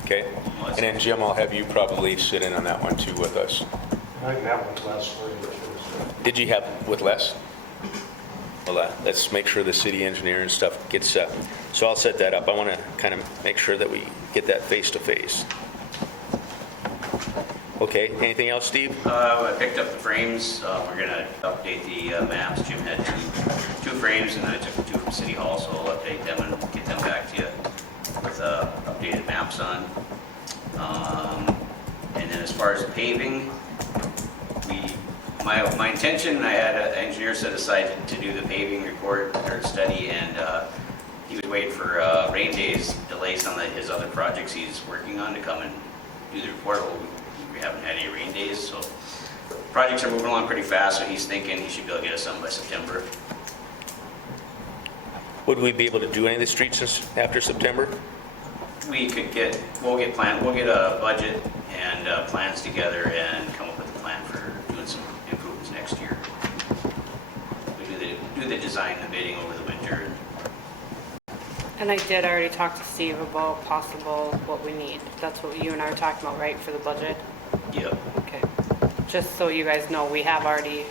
okay. And then Jim, I'll have you probably sit in on that one too with us. I met with Leslie, which Did you have with Les? Well, let's make sure the city engineer and stuff gets set. So I'll set that up. I want to kind of make sure that we get that face to face. Okay, anything else, Steve? I picked up the frames. We're going to update the maps. Jim had two frames, and I took two from City Hall, so I'll update them and get them back to you with updated maps on. And then as far as paving, my intention, I had an engineer set aside to do the paving report or study, and he was waiting for rain days, delay some of his other projects he's working on to come and do the report. Well, we haven't had any rain days, so projects are moving along pretty fast, so he's thinking he should be able to get us some by September. Would we be able to do any of the streets after September? We'll get a budget and plans together and come up with a plan for doing some improvements next year. We do the design, the bidding over the winter. And I did already talk to Steve about possible what we need. That's what you and I were talking about, right, for the budget? Yep. Okay. Just so you guys know, we have already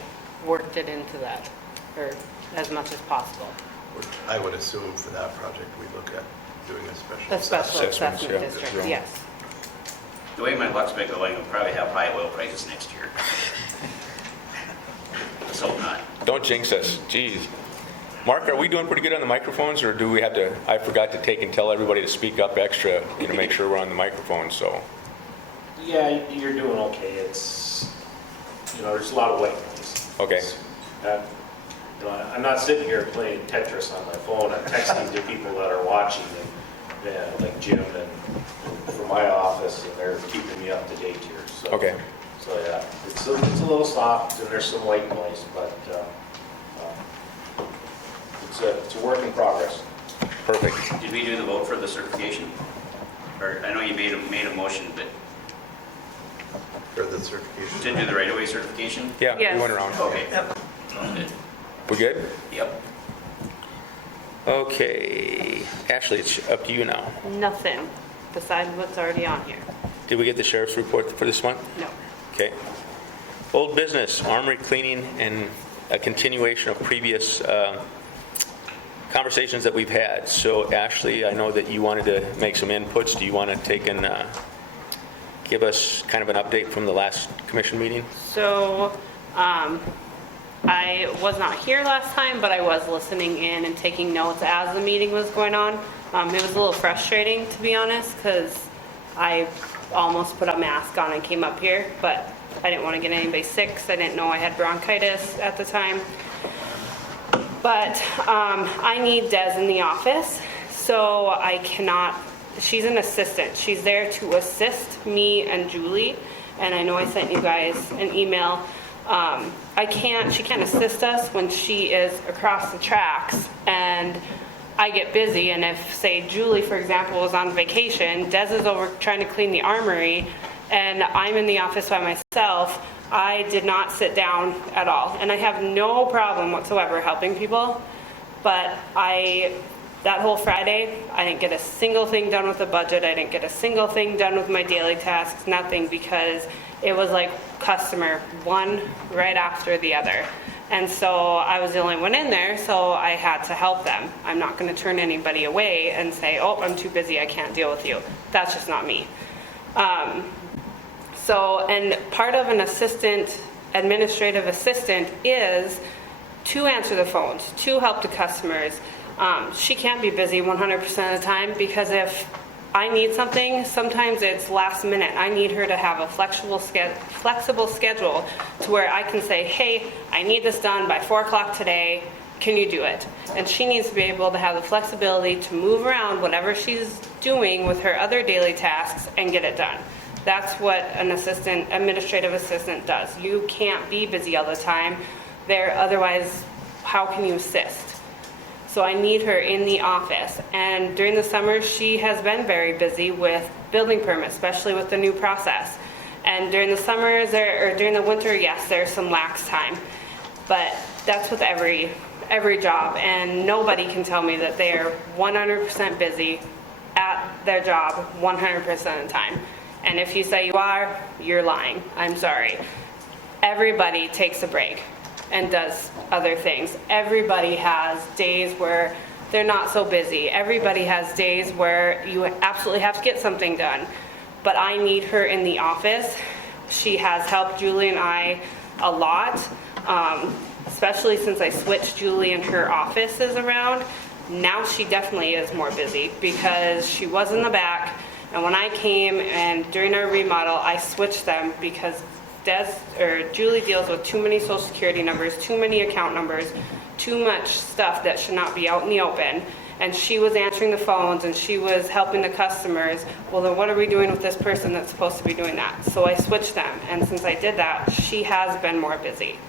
worked it into that, or as much as possible. I would assume for that project, we look at doing a special. The special Assessments, assessment yeah. district, Yeah. yes. The way my luck's been going, we'll probably have high oil prices next year. Let's hope not. Don't jinx us, geez. Mark, are we doing pretty good on the microphones, or do we have to, I forgot to take and tell everybody to speak up extra, make sure we're on the microphone, so. Yeah, you're doing okay. It's, there's a lot of white noise. Okay. I'm not sitting here playing Tetris on my phone. I'm texting to people that are watching, and like Jim and from my office, and they're keeping me up to date here. So, Okay. So yeah, it's a little soft, and there's some white noise, but it's a work in progress. Perfect. Did we do the vote for the certification? Or I know you made a motion, but For the certification. to do the right-of-way certification? Yeah, we Yes. went around. Okay. Sounds good. We good? Yep. Okay. Ashley, it's up to you now. Nothing besides what's already on here. Did we get the sheriff's report for this month? No. Okay. Old business, armory cleaning, and a continuation of previous conversations that we've had. So Ashley, I know that you wanted to make some inputs. Do you want to take and give us kind of an update from the last commission meeting? So, I was not here last time, but I was listening in and taking notes as the meeting was going on. It was a little frustrating, to be honest, because I almost put a mask on and came up here, but I didn't want to get anybody sick, so I didn't know I had bronchitis at the time. But I need Des in the office, so I cannot, she's an assistant. She's there to assist me and Julie, and I know I sent you guys an email. She can't assist us when she is across the tracks, and I get busy, and if, say, Julie, for example, was on vacation, Des is over trying to clean the armory, and I'm in the office by myself, I did not sit down at all. And I have no problem whatsoever helping people, but that whole Friday, I didn't get a single thing done with the budget. I didn't get a single thing done with my daily tasks, nothing, because it was like customer, one right after the other. And so I was the only one in there, so I had to help them. I'm not going to turn anybody away and say, oh, I'm too busy, I can't deal with you. That's just not me. And part of an administrative assistant is to answer the phones, to help the customers. She can't be busy 100% of the time, because if I need something, sometimes it's last minute. I need her to have a flexible schedule to where I can say, hey, I need this done by 4 o'clock today. Can you do it? And she needs to be able to have the flexibility to move around whatever she's doing with her other daily tasks and get it done. That's what an administrative assistant does. You can't be busy all the time. Otherwise, how can you assist? So I need her in the office. And during the summer, she has been very busy with building permits, especially with the new process. And during the summers or during the winter, yes, there's some lax time. But that's with every job. And nobody can tell me that they are 100% busy at their job 100% of the time. And if you say you are, you're lying. I'm sorry. Everybody takes a break and does other things. Everybody has days where they're not so busy. Everybody has days where you absolutely have to get something done. But I need her in the office. She has helped Julie and I a lot, especially since I switched Julie and her offices around. Now she definitely is more busy because she was in the back. And when I came and during our remodel, I switched them because Julie deals with too many social security numbers, too many account numbers, too much stuff that should not be out in the open. And she was answering the phones and she was helping the customers. Well, then what are we doing with this person that's supposed to be doing that? So I switched them. And since I did that, she has been more busy.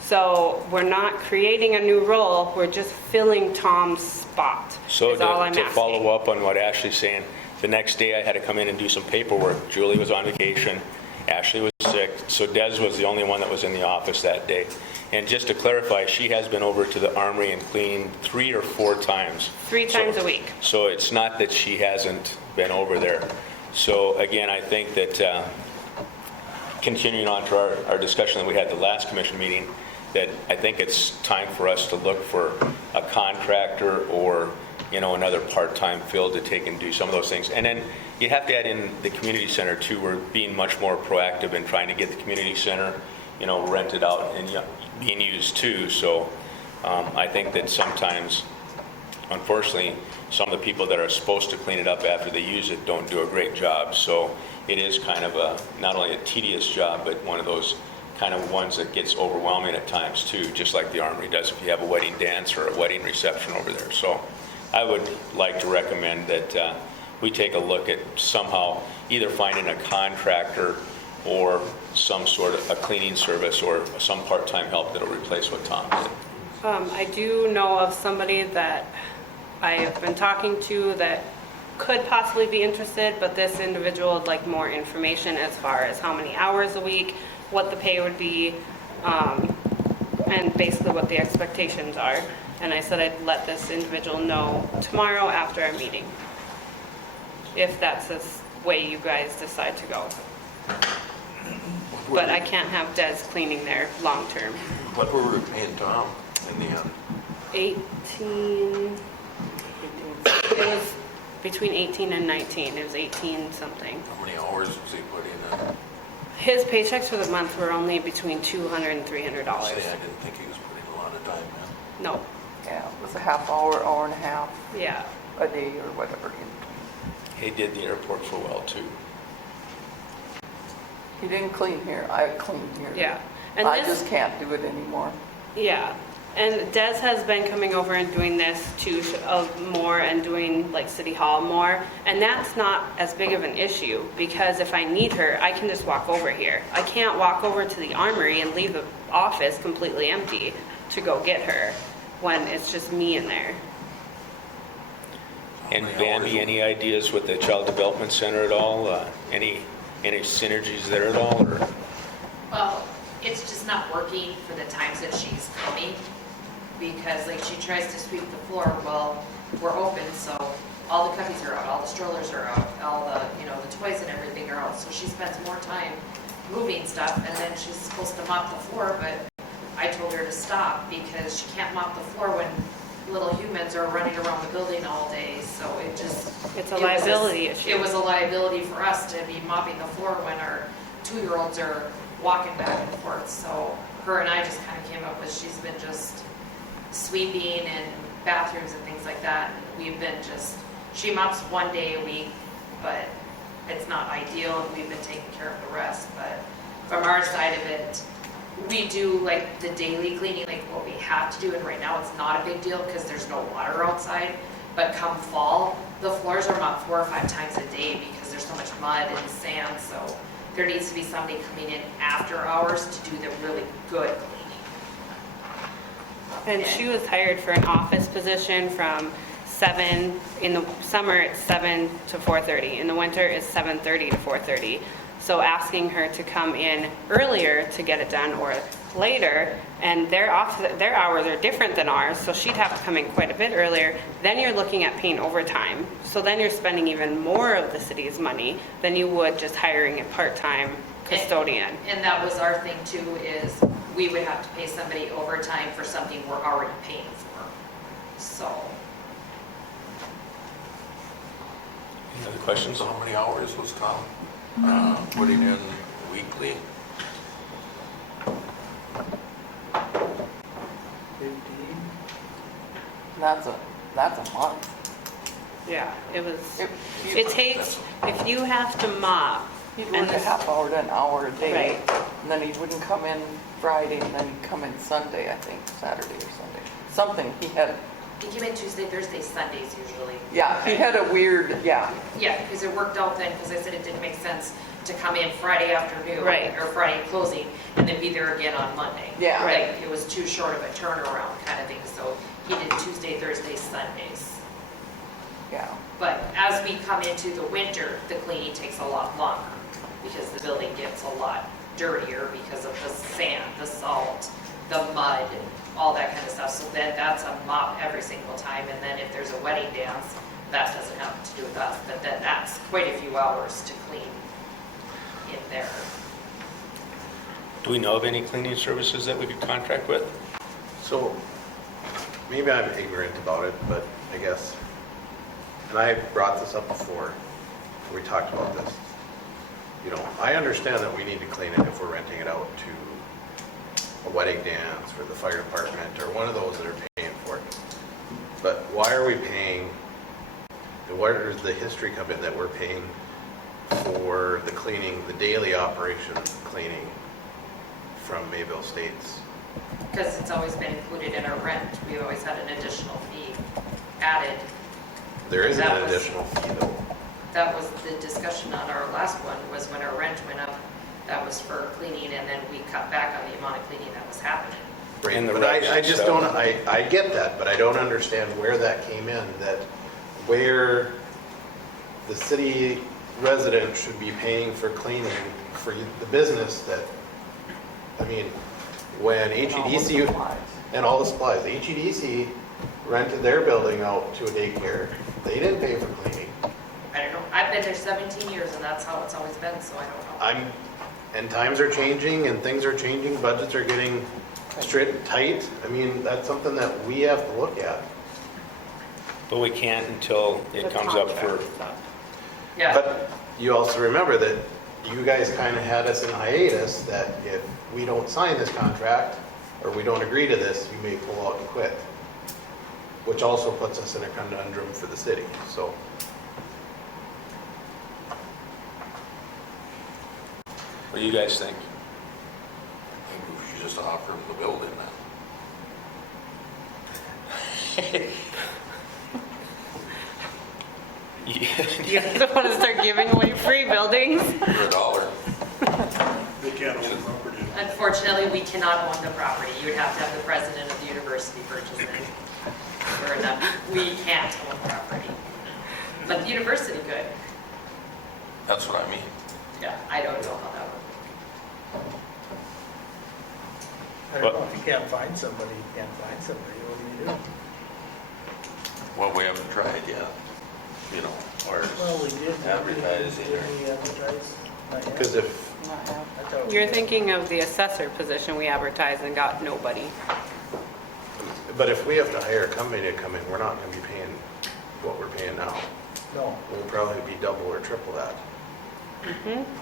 So we're not creating a new role, we're just filling Tom's spot. So is all I'm to asking. follow up on what Ashley's saying, the next day I had to come in and do some paperwork. Julie was on vacation, Ashley was sick, so Des was the only one that was in the office that day. And just to clarify, she has been over to the Armory and cleaned 3 or 4 times. 3 times a week. So it's not that she hasn't been over there. So again, I think that continuing on to our discussion that we had the last commission meeting, that I think it's time for us to look for a contractor or another part-time fill to take and do some of those things. And then you have to add in the community center too. We're being much more proactive in trying to get the community center, rented out and being used too. So I think that sometimes, unfortunately, some of the people that are supposed to clean it up after they use it don't do a great job. So it is kind of not only a tedious job, but one of those kind of ones that gets overwhelming at times too, just like the Armory does if you have a wedding dance or a wedding reception over there. So I would like to recommend that we take a look at somehow either finding a contractor or some sort of a cleaning service or some part-time help that'll replace what Tom did. I do know of somebody that I have been talking to that could possibly be interested, but this individual would like more information as far as how many hours a week, what the pay would be, and basically what the expectations are. And I said I'd let this individual know tomorrow after our meeting, if that's the way you guys decide to go. But I can't have Des cleaning there long-term. What were we paying Tom in the end? 18, it was between 18 and 19. It was 18 something. How many hours was he putting in? His paychecks for the month were only between $200 and $300. Say, I didn't think he was putting a lot of time in. No, Yeah, it was a half hour, hour and a half yeah. a day or whatever. He did the airport so well too. He didn't clean here, I cleaned here. Yeah. And I this- just can't do it anymore. Yeah, and Des has been coming over and doing this too more and doing like City Hall more, and that's not as big of an issue because if I need her, I can just walk over here. I can't walk over to the Armory and leave the office completely empty to go get her when it's just me in there. And Bambi, any ideas with the Child Development Center at all? Any any synergies there at all, or? Well, it's just not working for the times that she's coming, because like she tries to sweep the floor, well, we're open, so all the cubbies are out, all the strollers are out, all the, the toys and everything are out, so she spends more time moving stuff, and then she's supposed to mop the floor, but I told her to stop, because she can't mop the floor when little humans are running around the building all day, so it just. It's a it was liability issue. It was a liability for us to be mopping the floor when our 2-year-olds are walking back and forth, so her and I just kind of came up with, she's been just sweeping and bathrooms and things like that, and we've been just, she mops 1 day a week, but it's not ideal, and we've been taking care of the rest, but from our side of it, we do like the daily cleaning, like what we have to do, and right now it's not a big deal because there's no water outside, but come fall, the floors are mopped 4 or 5 times a day because there's so much mud and sand, so there needs to be somebody coming in after hours to do the really good cleaning. And she was hired for an office position from 7, in the summer it's 7 to 4:30. In the winter it's 7:30 to 4:30. So asking her to come in earlier to get it done or later, and their hours are different than ours, so she'd have to come in quite a bit earlier. Then you're looking at paying overtime. So then you're spending even more of the city's money than you would just hiring a part-time custodian. And that was our thing too, is we would have to pay somebody overtime for something we're already paying for. So, Any other questions? So how many hours was Tom putting in weekly? 15? That's a month. Yeah, it was, It- it takes, if you have to mop, He'd and work a this- half hour to an hour a day. Right. And then he wouldn't come in Friday, and then he'd come in Sunday, I think, Saturday or Sunday. Something, he had, he came in Tuesday, Thursday, Sundays usually. yeah, he had a weird, yeah. Yeah, because it worked out then, because I said it didn't make sense to come in Friday afternoon. Right. Or Friday closing, and then be there again on Monday. Yeah. Right. Like, it was too short of a turnaround kind of thing, so he did Tuesday, Thursday, Sundays. Yeah. But as we come into the winter, the cleaning takes a lot longer, because the building gets a lot dirtier because of the sand, the salt, the mud, all that kind of stuff. So then that's a mop every single time, and then if there's a wedding dance, that doesn't have to do with us, but then that's quite a few hours to clean in there. Do we know of any cleaning services that we could contract with? So, maybe I'm ignorant about it, but I guess, and I brought this up before, we talked about this. I understand that we need to clean it if we're renting it out to a wedding dance for the fire department or one of those that are paying for it. But why are we paying, where does the history come in that we're paying for the cleaning, the daily operation cleaning from Mayville Estates? Because it's always been included in our rent. We've always had an additional fee added. There is That an was- additional fee though. That was the discussion on our last one, was when our rent went up, that was for cleaning, and then we cut back on the amount of cleaning that was happening. And the But reps I and just stuff. don't, I get that, but I don't understand where that came in, that where the city resident should be paying for cleaning for the business that, when And all the HEDC, supplies. and all the supplies, HEDC rented their building out to a daycare, they didn't pay for cleaning. I don't know, I've been there 17 years, and that's how it's always been, so I don't know. And times are changing and things are changing, budgets are getting strict, tight. That's something that we have to look at. But we can't until it the comes up for, contract stuff. Yeah, But you also remember that you guys kind of had us in hiatus, that if we don't sign this contract, or we don't agree to this, you may pull out and quit. Which also puts us in a conundrum for the city, so. what do you guys think? Maybe we should just offer him the building then. You guys don't want to start giving away free buildings? For $1. They can't own the property. unfortunately, we cannot own the property. You would have to have the president of the university purchase it. We can't own the property. But the university could. That's what I mean. Yeah, I don't know how that would work. I don't know, if you can't find somebody, you can't find somebody, what do you do? Well, we haven't tried yet, you know, or Well, we did. advertise either. Did we advertise? Not yet. Because if, Not yet. I thought we You're did. thinking of the assessor position we advertised and got nobody. but if we have to hire a company to come in, we're not going to be paying what we're paying now. No. We'll probably be double or triple that.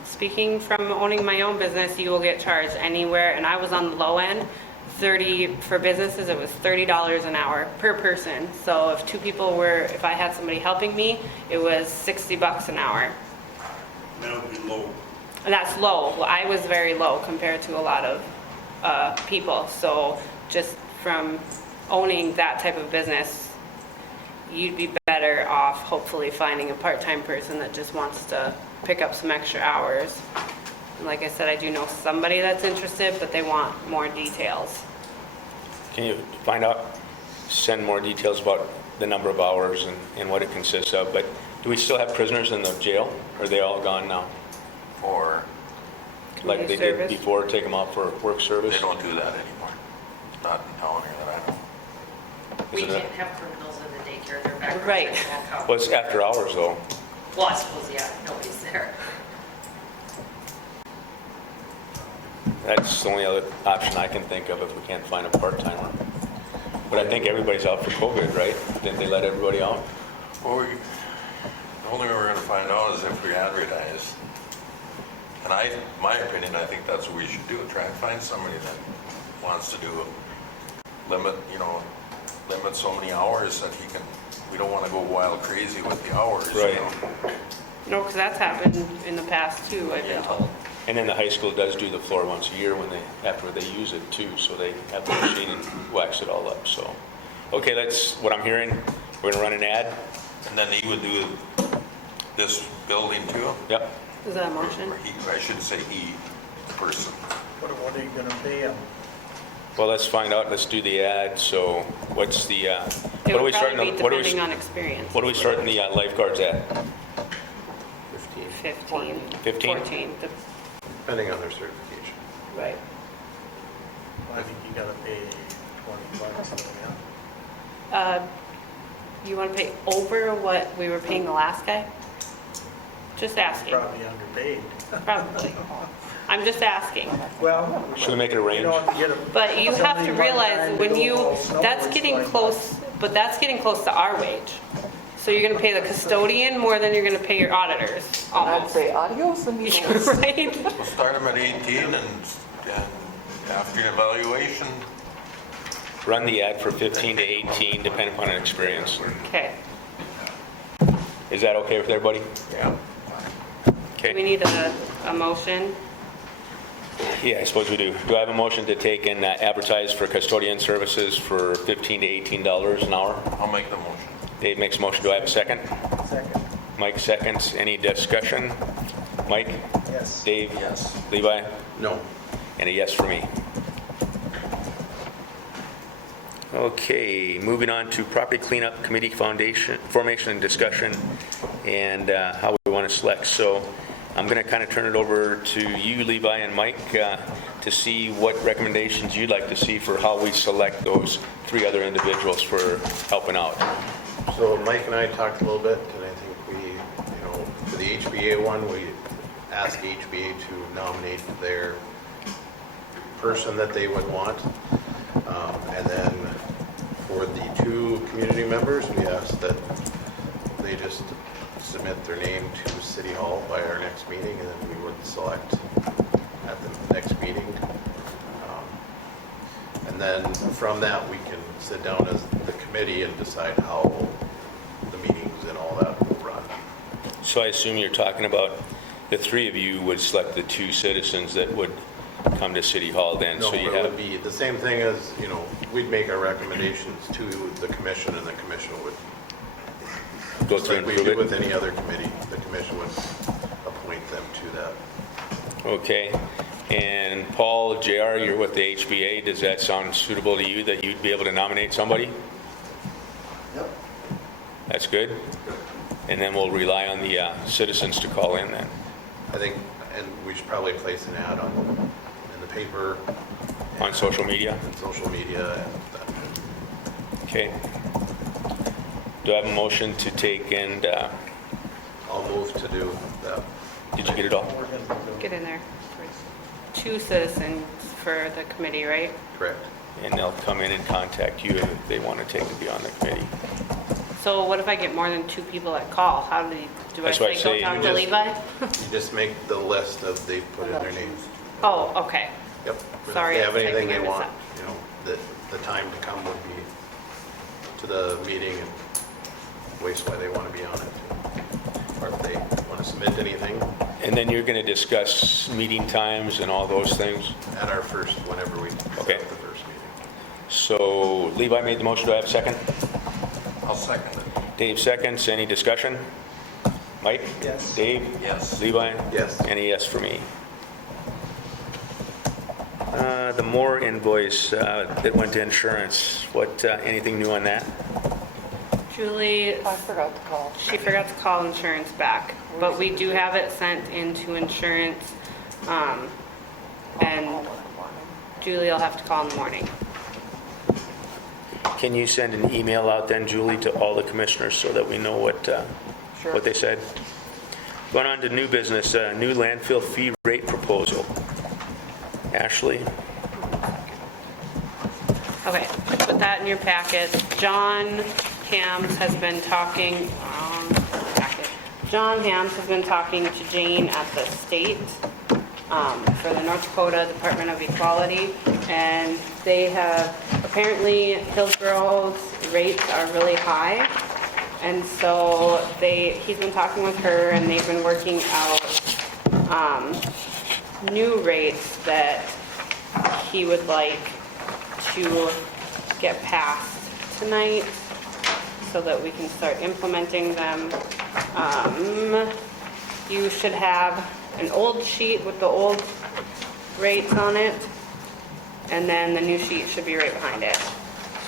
Speaking from owning my own business, you will get charged anywhere, and I was on the low end, 30, for businesses, it was $30 an hour per person. So if two people were, if I had somebody helping me, it was $60 an hour. That would be low. And that's low. Well, I was very low compared to a lot of people. So just from owning that type of business, you'd be better off hopefully finding a part-time person that just wants to pick up some extra hours. And like I said, I do know somebody that's interested, but they want more details. Can you find out, send more details about the number of hours and what it consists of? But do we still have prisoners in the jail? Or are they all gone now? Or Like they Community did service. before, take them out for work service? they don't do that anymore. Not in town here that I know. We Isn't it- can't have criminals in the daycare, their background Right. checks won't count. Well, it's after hours though. Well, I suppose, yeah, nobody's there. That's the only other option I can think of if we can't find a part-timer. But I think everybody's out for COVID, right? Didn't they let everybody out? Well, the only way we're gonna find out is if we advertise. And my opinion, I think that's what we should do, try and find somebody that wants to do limit so many hours that he can, we don't wanna go wild crazy with the hours, you Right. know? No, because that's happened in the past too, I've been told. And then the high school does do the floor once a year after they use it too, so they have the machine and wax it all up, so. Okay, that's what I'm hearing. We're gonna run an ad. And then he would do this building too? Yep. Is that a motion? Or he, I should say he, person. What are you gonna pay them? Well, let's find out. Let's do the ad. So what's the, It what are we would starting, probably be what are we, depending on experience. what are we starting the lifeguards at? 15, 15. 15? 14. depending on their certification. Right. I think you gotta pay $20, so, yeah. You want to pay over what we were paying the last guy? Just asking, Probably underpaid. probably. I'm just asking. Well. Should we make it a You range? know, you get a. But you have to somebody realize part-time when to you, go snow, that's it's getting like- close, but that's getting close to our wage. So you're going to pay the custodian more than you're going to pay your auditors, And I'd almost. say adios amigos. Right? We'll start him at 18 and after your evaluation, Run the ad for 15 to 18, depending upon experience. Okay. Is that okay with everybody? Yeah. Do we Okay. need a motion? Yeah, I suppose we do. Do I have a motion to take and advertise for custodian services for $15 to $18 an hour? I'll make the motion. Dave makes a motion. Do I have a second? Second, Mike seconds. Any discussion? Mike? yes. Dave? Yes. Levi? No. And a yes for me. Okay, moving on to property cleanup committee formation and discussion and how we want to select. So I'm going to kind of turn it over to you, Levi and Mike, to see what recommendations you'd like to see for how we select those three other individuals for helping out. So Mike and I talked a little bit, and I think we, for the HBA one, we asked HBA to nominate their person that they would want. And then for the two community members, we asked that they just submit their name to City Hall by our next meeting, and then we would select at the next meeting. And then from that, we can sit down as the committee and decide how the meetings and all that will run. So I assume you're talking about the three of you would select the two citizens that would come to City Hall then, No, so you it would have, be the same thing as, we'd make our recommendations to the commission, and the commission would, go just through like and we prove do it? with any other committee, the commission would appoint them to that. Okay, and Paul, JR, you're with the HBA, does that sound suitable to you, that you'd be able to nominate somebody? Yep. That's good? And then we'll rely on the citizens to call in then. I think, and we should probably place an ad in the paper. On social media? And social media, and Okay. Do I have a motion to take and, I'll move to do that. did you get it all? Get in there. 2 citizens for the committee, right? Correct. And they'll come in and contact you if they want to take and be on the committee. So what if I get more than 2 people that call? How do I That's what I say, say, go talk you to just- Levi? You just make the list of they put in their names. Oh, okay. Yep. Sorry, If they have I was anything typing they my want, you know, the time to come would be to the meeting and waste why they want to be on it. Or if they want to submit anything And then you're going to discuss meeting times and all those things? at our first, whenever we set Okay. the first meeting. So Levi made the motion, do I have a second? I'll second it. Dave seconds, any discussion? Mike? Yes. Dave? Yes. Levi? Yes. Any yes for me? The Moore invoice that went to insurance, what, anything new on that? Julie, I forgot to call. she forgot to call insurance back, but we do have it sent into insurance. And Julie will have to call in the morning. Can you send an email out then, Julie, to all the commissioners so that we know what they said? Going on to new business, new landfill fee rate proposal. Ashley? Okay, put that in your packet. John Hams has been talking, John Hams has been talking to Jane at the state for the North Dakota Department of Equality, and they have, apparently Hillsborough's rates are really high, and so he's been talking with her, and they've been working out new rates that he would like to get passed tonight so that we can start implementing them. You should have an old sheet with the old rates on it, and then the new sheet should be right behind it.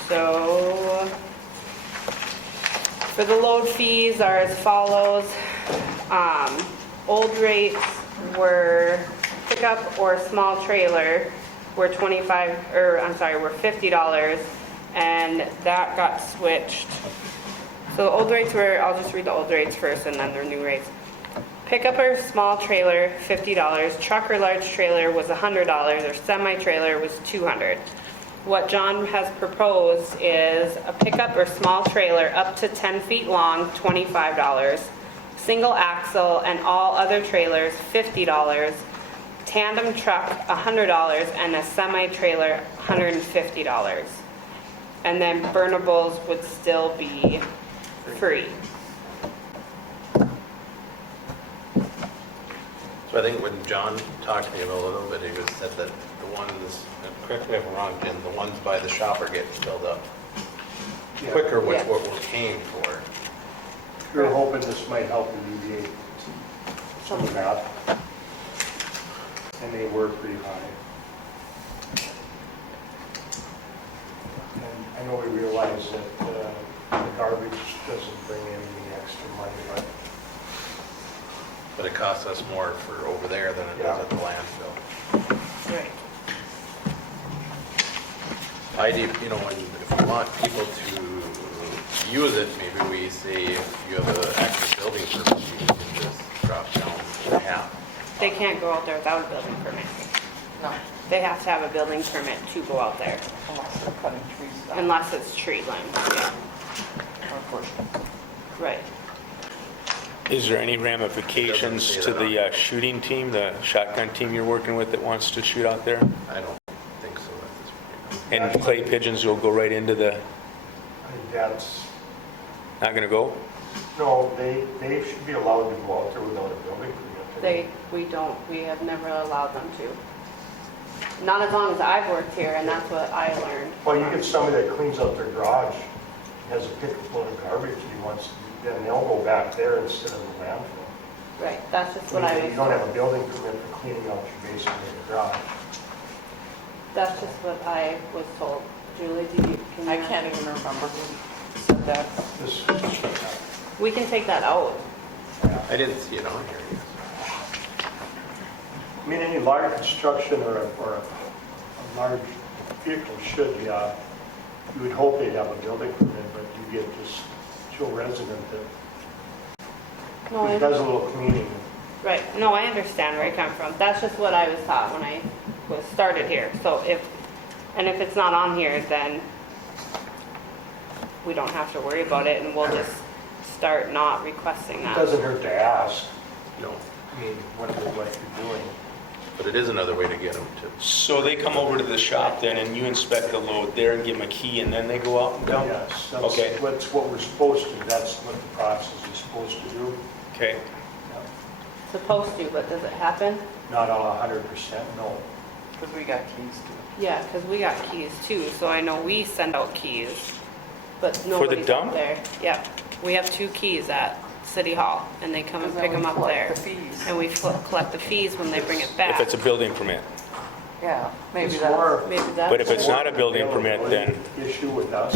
So for the load fees are as follows. Old rates were pickup or small trailer were were $50, and that got switched. So the old rates were, I'll just read the old rates first and then their new rates. Pickup or small trailer, $50. Truck or large trailer was $100, or semi-trailer was $200. What John has proposed is a pickup or small trailer up to 10 feet long, $25. Single axle and all other trailers, $50. Tandem truck, $100, and a semi-trailer, $150. And then burnables would still be free. So I think when John talked to me about it a little bit, he was said that the ones, and correct me if I'm wrong, Jim, the ones by the shop are getting filled up quicker with Yeah. what we're paying for. We were hoping this might help alleviate some of that. And they were pretty high. And I know we realize that the garbage doesn't bring in any extra money, But it costs us more for over there than it does at the landfill. Right. If we want people to use it, maybe we say if you have an active building permit, you can just drop down to half. They can't go out there without a building permit. No, They have to have a building permit to go out there, unless they're cutting trees down. unless it's tree line. Yeah, Or pushing. right. Is there any ramifications to the shooting team, the shotgun team you're working with that wants to shoot out there? I don't think so at this point. And clay pigeons will go right into the, I think that's, not going to go? no, they should be allowed to go out there without a building permit. We have never allowed them to. Not as long as I've worked here, and that's what I learned. Well, you get somebody that cleans out their garage, has a pickup load of garbage he wants to, then they'll go back there instead of the landfill. Right, that's just what I You don't have was, a building permit for cleaning out your basement or your garage. that's just what I was told. Julie, can I you? can't even remember who said that. This, We can take that out. I didn't see it on here. I mean, any large construction or a large vehicle should, you would hope they'd have a building permit, but you get this Joe resident that No, I- does a little cleaning. Right, no, I understand where you're coming from. That's just what I was taught when I was started here. So if it's not on here, then we don't have to worry about it and we'll just start not requesting It that. doesn't hurt to ask, No, I mean, what you're doing. but it is another way to get them to. So they come over to the shop then and you inspect the load there and give them a key and then they go out and dump? Yes, Okay. that's what we're supposed to, that's what the process is supposed to do. Okay. Supposed to, but does it happen? Not all 100%, no. Because we got keys too. Yeah, because we got keys too, so I know we send out keys, but nobody's dump? up there. Yep, we have 2 keys at City Hall, and they come and pick them up there. The fees. And we collect the fees when they bring it If back. it's a building permit. Yeah, maybe It's that's, more Maybe that's. But if it's not a building permit, then, issue with us.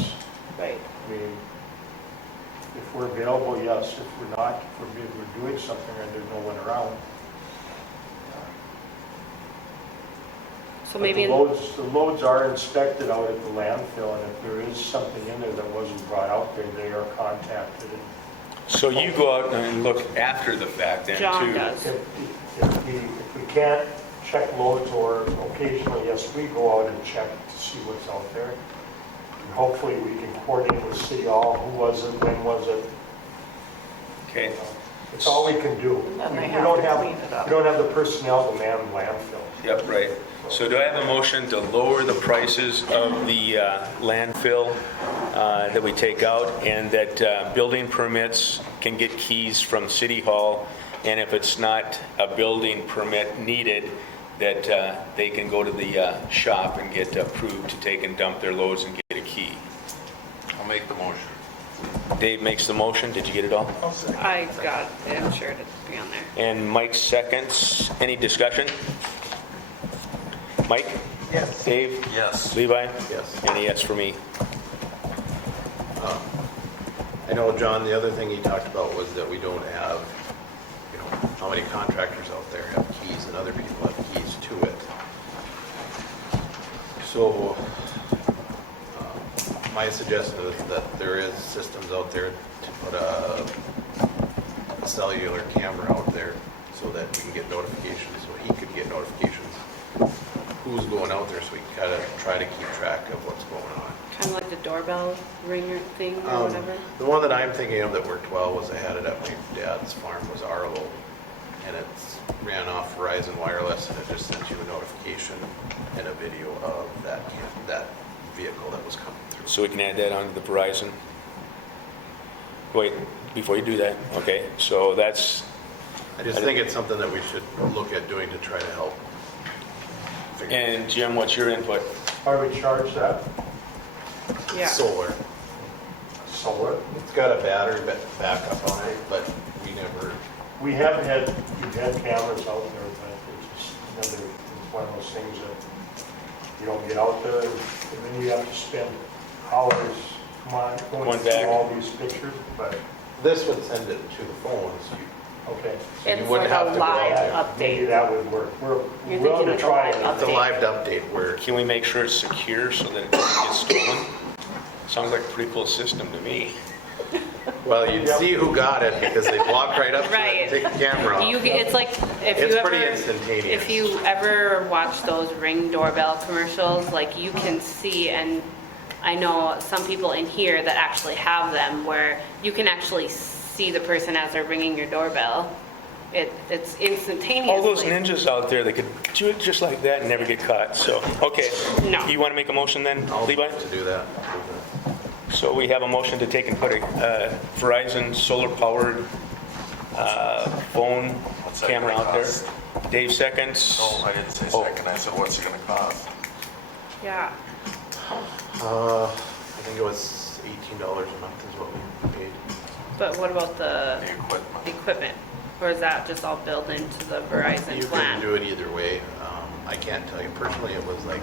Right, I mean, if we're available, yes. If we're not, if we're doing something and there's no one around. so But maybe, the loads are inspected out at the landfill, and if there is something in there that wasn't brought out there, they are contacted. so you go out and look after the fact then too? John does. If we can't check loads, or occasionally, yes, we go out and check to see what's out there. And hopefully we can coordinate with City Hall, who was it, when was it. Okay. It's all we can do. And they We have don't to have, clean it up. we don't have the personnel to man the landfill. Yep, right. So do I have a motion to lower the prices of the landfill that we take out and that building permits can get keys from City Hall? And if it's not a building permit needed, that they can go to the shop and get approved to take and dump their loads and get a key? I'll make the motion. Dave makes the motion. Did you get it all? I got it, I'm sure to be on there. And Mike seconds. Any discussion? Mike? Yes. Dave? Yes. Levi? Yes. And a yes for me. I know, John, the other thing he talked about was that we don't have, how many contractors out there have keys and other people have keys to it. So, my suggestion is that there is systems out there to put a cellular camera out there so that we can get notifications, so he could get notifications who's going out there, so we can kind of try to keep track of what's going on. Kind of like the doorbell ringer thing or whatever. The one that I'm thinking of that worked well was I had it at my dad's farm, was Arlo, and it ran off Verizon Wireless, and it just sent you a notification and a video of that vehicle that was coming through. So we can add that onto the Verizon. Wait, before you do that, okay, so that's, I just think it's something that we should look at doing to try to help. figure and Jim, what's your input? How do we charge that? Yeah. Solar. Solar? It's got a battery backup on it, but we never, We've had cameras out there, but it's just it's one of those things that you don't get out there, and then you have to spend hours going Going through back. all these pictures, but, this would send it to the phones. okay. So you It's wouldn't like have a to go out live there. Maybe update. that would work. We're You're willing thinking to of the try live it. It's a live update where, Can we make sure it's secure so that it doesn't get stolen? Sounds like a pretty cool system to me. well, you'd see who got it because they walk right up to it and take the camera off. It's like, if you It's ever. pretty instantaneous. If you ever watch those Ring doorbell commercials, like you can see, and I know some people in here that actually have them, where you can actually see the person as they're ringing your doorbell. It's instantaneously. All those ninjas out there, they could do it just like that and never get caught, so, okay. No. You want to make a motion then, I'll Levi? to do that. So we have a motion to take and put a Verizon solar-powered phone What's that camera gonna out there. cost? Dave seconds. No, I didn't say Oh. second, I said, what's it gonna cost? Yeah. I think it was $18 a month is what we paid. But what about the The equipment. equipment? Or is that just all built into the Verizon You plan? can do it either way. I can't tell you. Personally, it was like,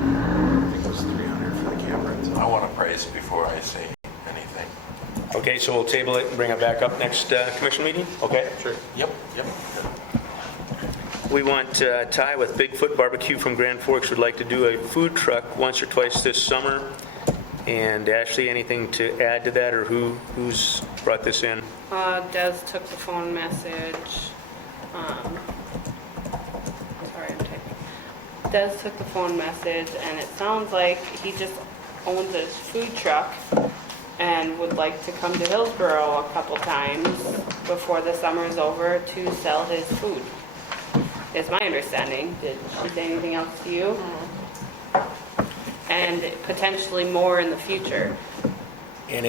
I think it was $300 for the camera I itself. want a price before I say anything. Okay, so we'll table it and bring it back up next commission meeting? Okay? Sure. Yep. we want Ty with Bigfoot Barbecue from Grand Forks would like to do a food truck once or twice this summer. And Ashley, anything to add to that, or who's brought this in? Des took the phone message. Sorry, I'm typing. Des took the phone message, and it sounds like he just owns a food truck and would like to come to Hillsborough a couple times before the summer is over to sell his food, is my understanding. Did she say anything else to you? And potentially more in the future. And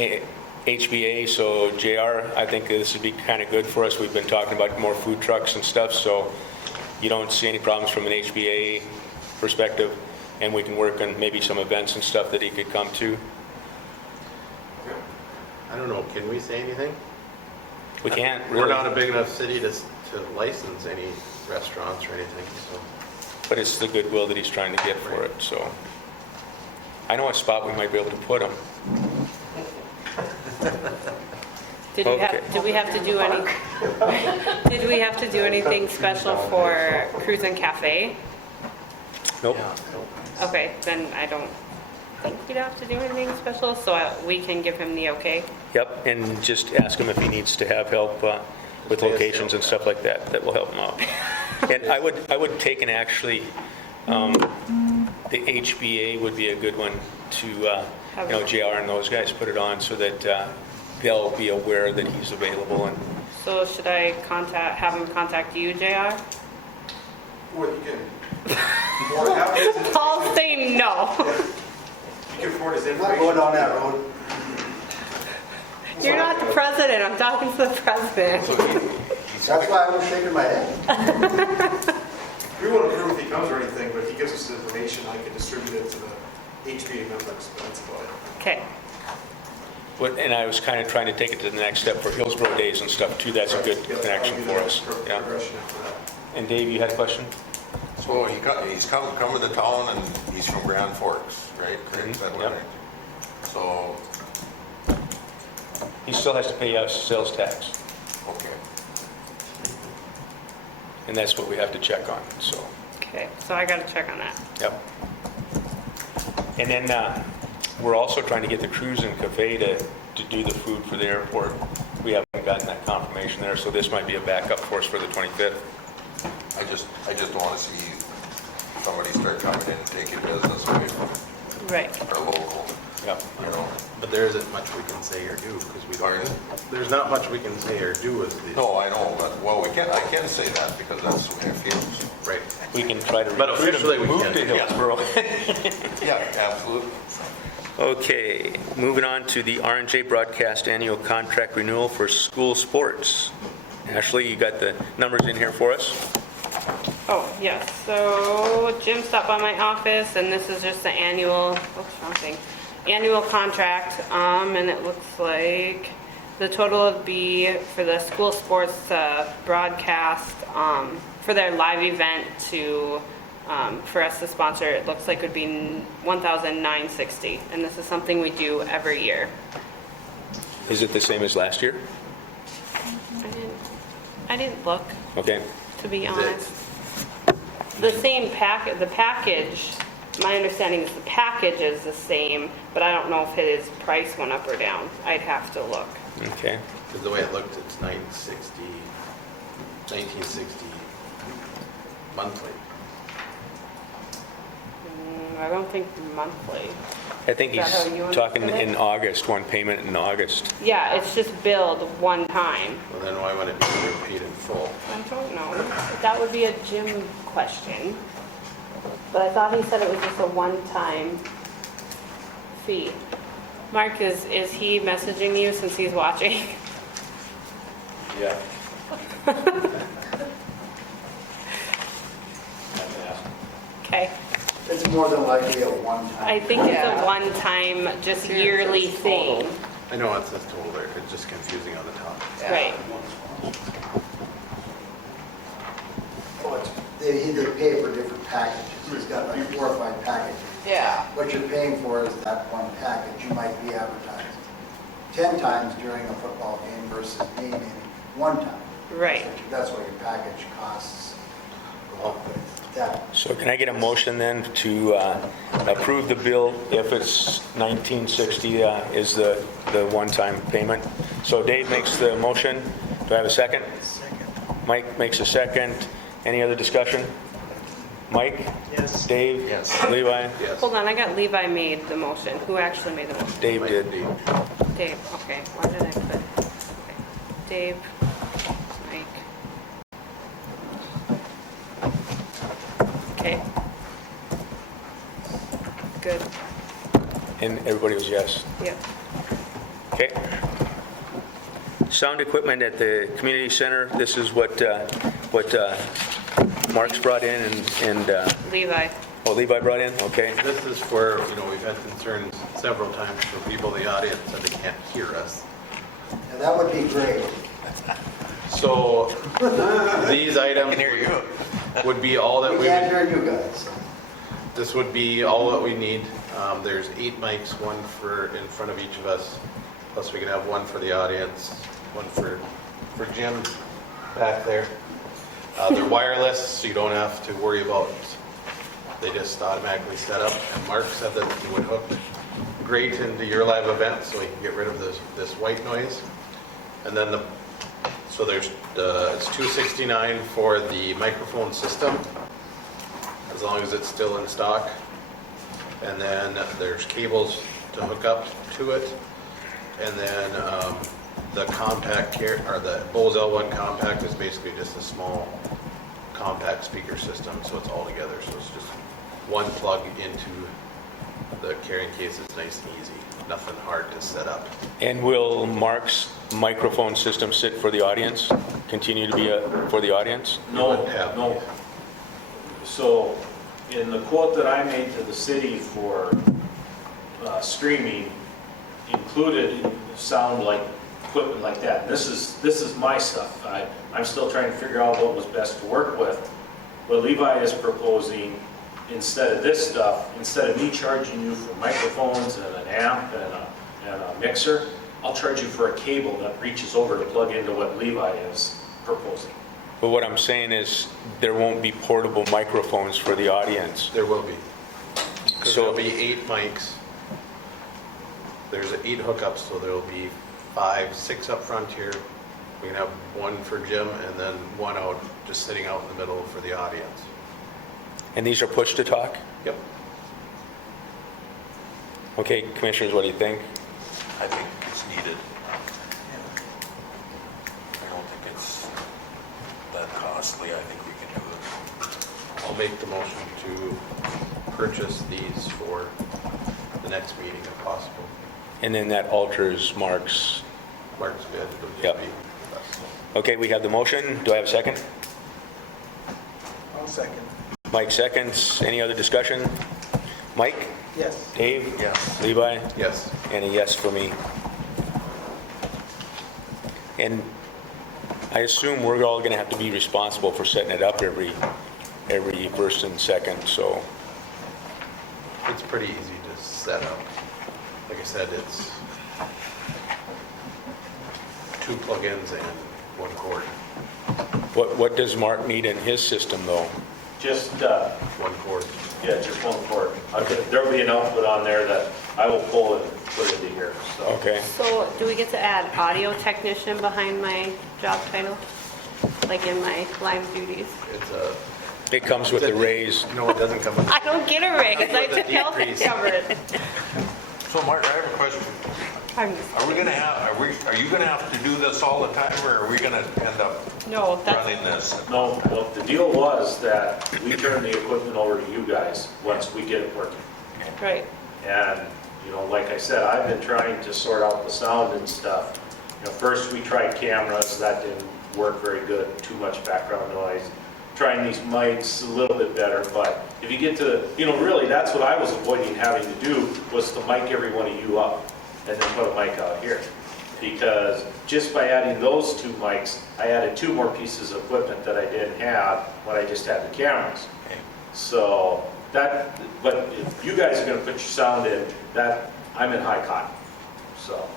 HBA, so JR, I think this would be kind of good for us. We've been talking about more food trucks and stuff, so you don't see any problems from an HBA perspective, and we can work on maybe some events and stuff that he could come to. I don't know, can we say anything? We can't really. We're not a big enough city to license any restaurants or anything, so. But it's the goodwill that he's trying to get for it, so. I know a spot we might be able to put him. Did Okay. we have to do any, did we have to do anything special for Cruisin' Cafe? Nope. Okay, then I don't think we'd have to do anything special, so we can give him the okay. Yep, and just ask him if he needs to have help with locations and stuff like that. That will help him out. And I would take and actually, the HBA would be a good one to, JR and those guys put it on so that they'll be aware that he's available. And So should I have him contact you, JR? Well, you can, or have his, Paul's saying no. you can forward his Not information. going down that road. You're not the president, I'm talking to the president. That's why I was shaking my head. We won't approve if he comes or anything, but if he gives us the information, I can distribute it to the HBA members, but that's about it. Okay, And I was kind of trying to take it to the next step for Hillsborough Days and stuff too. That's a good Yeah, connection I'll do for that us. Yeah. Progression after that. And Dave, you had a question? So he's coming to town and he's from Grand Forks, right? Craig, is that what Yep. So, He still has to pay us sales tax, okay. and that's what we have to check on, so, okay, so I gotta check on that. yep. And then we're also trying to get the Cruisin' Cafe to do the food for the airport. We haven't gotten that confirmation there, so this might be a backup for us for the 25th. I just don't want to see somebody start coming in and taking business away from Right. our local, Yep. you know. But there isn't much we can say or do, because we Pardon? don't, there's not much we can say or do with the. No, I know, but, well, I can say that because that's the way it feels. Right. We can try to But recruit him officially to we move can't. to Hillsborough. Yeah, absolutely. Okay, moving on to the R&J Broadcast Annual Contract Renewal for School Sports. Ashley, you got the numbers in here for us? Oh, yes, so Jim stopped by my office, and this is just the annual, wrong thing, annual contract, and it looks like the total would be for the school sports broadcast, for their live event to, for us to sponsor, it looks like it would be $1,960, and this is something we do every year. Is it the same as last year? I didn't look, Okay, to be Is it- honest. The same the package, my understanding is the package is the same, but I don't know if his price went up or down. I'd have to look. okay. Because the way it looked, it's 1960 monthly. I don't think monthly. I think Is that how you he's talking understood it? in August, one payment in August. Yeah, it's just billed one time. Well, then why would it be repeated in full? I don't know. That would be a Jim question. But I thought he said it was just a one-time fee. Mark, is he messaging you since he's watching? Yeah. Okay. It's more than likely a one-time. I think it's Yeah. a one-time, just yearly thing. I know it says total there, it's just confusing on the top. Right. Well, they pay for different packages. He's got like 4 or 5 packages. Yeah, What you're paying for is that one package. You might be advertised 10 times during a football game versus me maybe 1 time. Right. That's what your package costs. That, So can I get a motion then to approve the bill if it's 1960 is the one-time payment? So Dave makes the motion. Do I have a second? second. Mike makes a second. Any other discussion? Mike? Yes. Dave? Yes. Levi? Yes. Hold on, I got Levi made the motion. Who actually made the motion? Dave Might did. be. Dave, okay. Why did I put, okay. Dave, Mike. Okay. Good. And everybody was yes. Yep. Okay. Sound equipment at the community center. This is what Mark's brought in and Levi. Levi brought in? Okay. This is where, we've had concerns several times from people in the audience that they can't hear us. And that would be great. So these items I can hear you. would be all that We we can't would, hear you guys. this would be all that we need. There's 8 mics, one in front of each of us, plus we can have one for the audience, one for Jim back there. They're wireless, so you don't have to worry about, they just automatically set up. And Mark said that he would hook great into your live event, so he can get rid of this white noise. And then so there's, it's $269 for the microphone system, as long as it's still in stock. And then there's cables to hook up to it. And then the compact or the Bose L1 compact is basically just a small compact speaker system, so it's all together. So it's just one plug into the carrying case. It's nice and easy, nothing hard to set up. And will Mark's microphone system sit for the audience? Continue to be for the audience? No, wouldn't have- no. So in the quote that I made to the city for streaming, included sound like equipment like that. This is my stuff. I'm still trying to figure out what was best to work with. What Levi is proposing, instead of this stuff, instead of me charging you for microphones and an amp and a mixer, I'll charge you for a cable that reaches over to plug into what Levi is proposing. But what I'm saying is there won't be portable microphones for the audience. There will be. Because So- there'll be 8 mics. There's 8 hookups, so there'll be 5, 6 up front here. We can have one for Jim and then one out, just sitting out in the middle for the audience. And these are push to talk? Yep. Okay, commissioners, what do you think? I think it's needed. I don't think it's that costly. I think we can do it. I'll make the motion to purchase these for the next meeting if possible. And then that alters Mark's. Mark's bid, it'll just Yep. be us. Okay, we have the motion. Do I have a second? I'll second. Mike seconds. Any other discussion? Mike? Yes. Dave? Yes. Levi? Yes. And a yes for me. And I assume we're all going to have to be responsible for setting it up every first and second, so. It's pretty easy to set up. Like I said, it's 2 plugins and 1 cord. What does Mark need in his system, though? Just, 1 cord. yeah, just one cord. There'll be an output on there that I will pull and put into here, so. Okay. So do we get to add audio technician behind my job title? Like in my line duties? It's a, It comes with the raise. no, it doesn't come with. I don't get a raise. I With a took health decrease. insurance. So Mark, I have a question. I'm just, Are you gonna have to do this all the time, or are we gonna end up no, that's, running this? No, the deal was that we turn the equipment over to you guys once we get it working. right. And, like I said, I've been trying to sort out the sound and stuff. First we tried cameras, that didn't work very good, too much background noise. Trying these mics a little bit better, but if you get to, really, that's what I was avoiding having to do, was to mic every one of you up and then put a mic out here. Because just by adding those 2 mics, I added 2 more pieces of equipment that I didn't have when I just had the cameras. So but if you guys are gonna put your sound in, that, I'm in high cotton, so.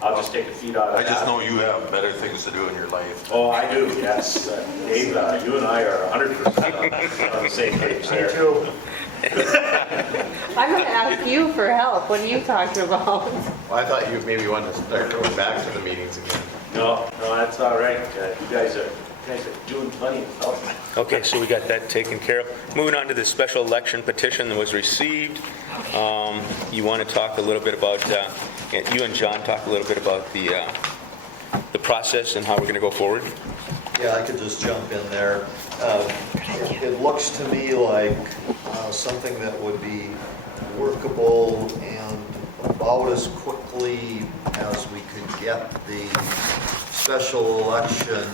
I'll just take a feed out of I that. just know you have better things to do in your life. Oh, I do, yes. Dave, you and I are 100% on the same page there. too. I'm going to ask you for help. What are you talking about? Well, I thought you maybe wanted to start going back to the meetings again. No, that's all right. You guys are doing plenty of stuff. Okay, so we got that taken care of. Moving on to the special election petition that was received. You want to talk a little bit about, you and John talk a little bit about the process and how we're going to go forward? Yeah, I could just jump in there. It looks to me like something that would be workable and about as quickly as we could get the special election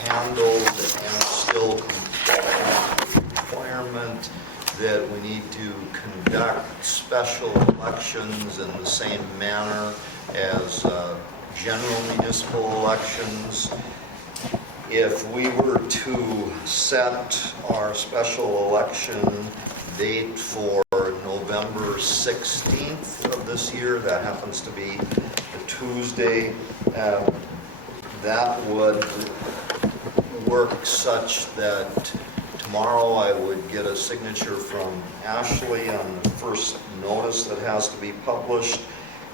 handled and still comply with the requirement that we need to conduct special elections in the same manner as general municipal elections. If we were to set our special election date for November 16th of this year, that happens to be a Tuesday, that would work such that tomorrow I would get a signature from Ashley on the first notice that has to be published.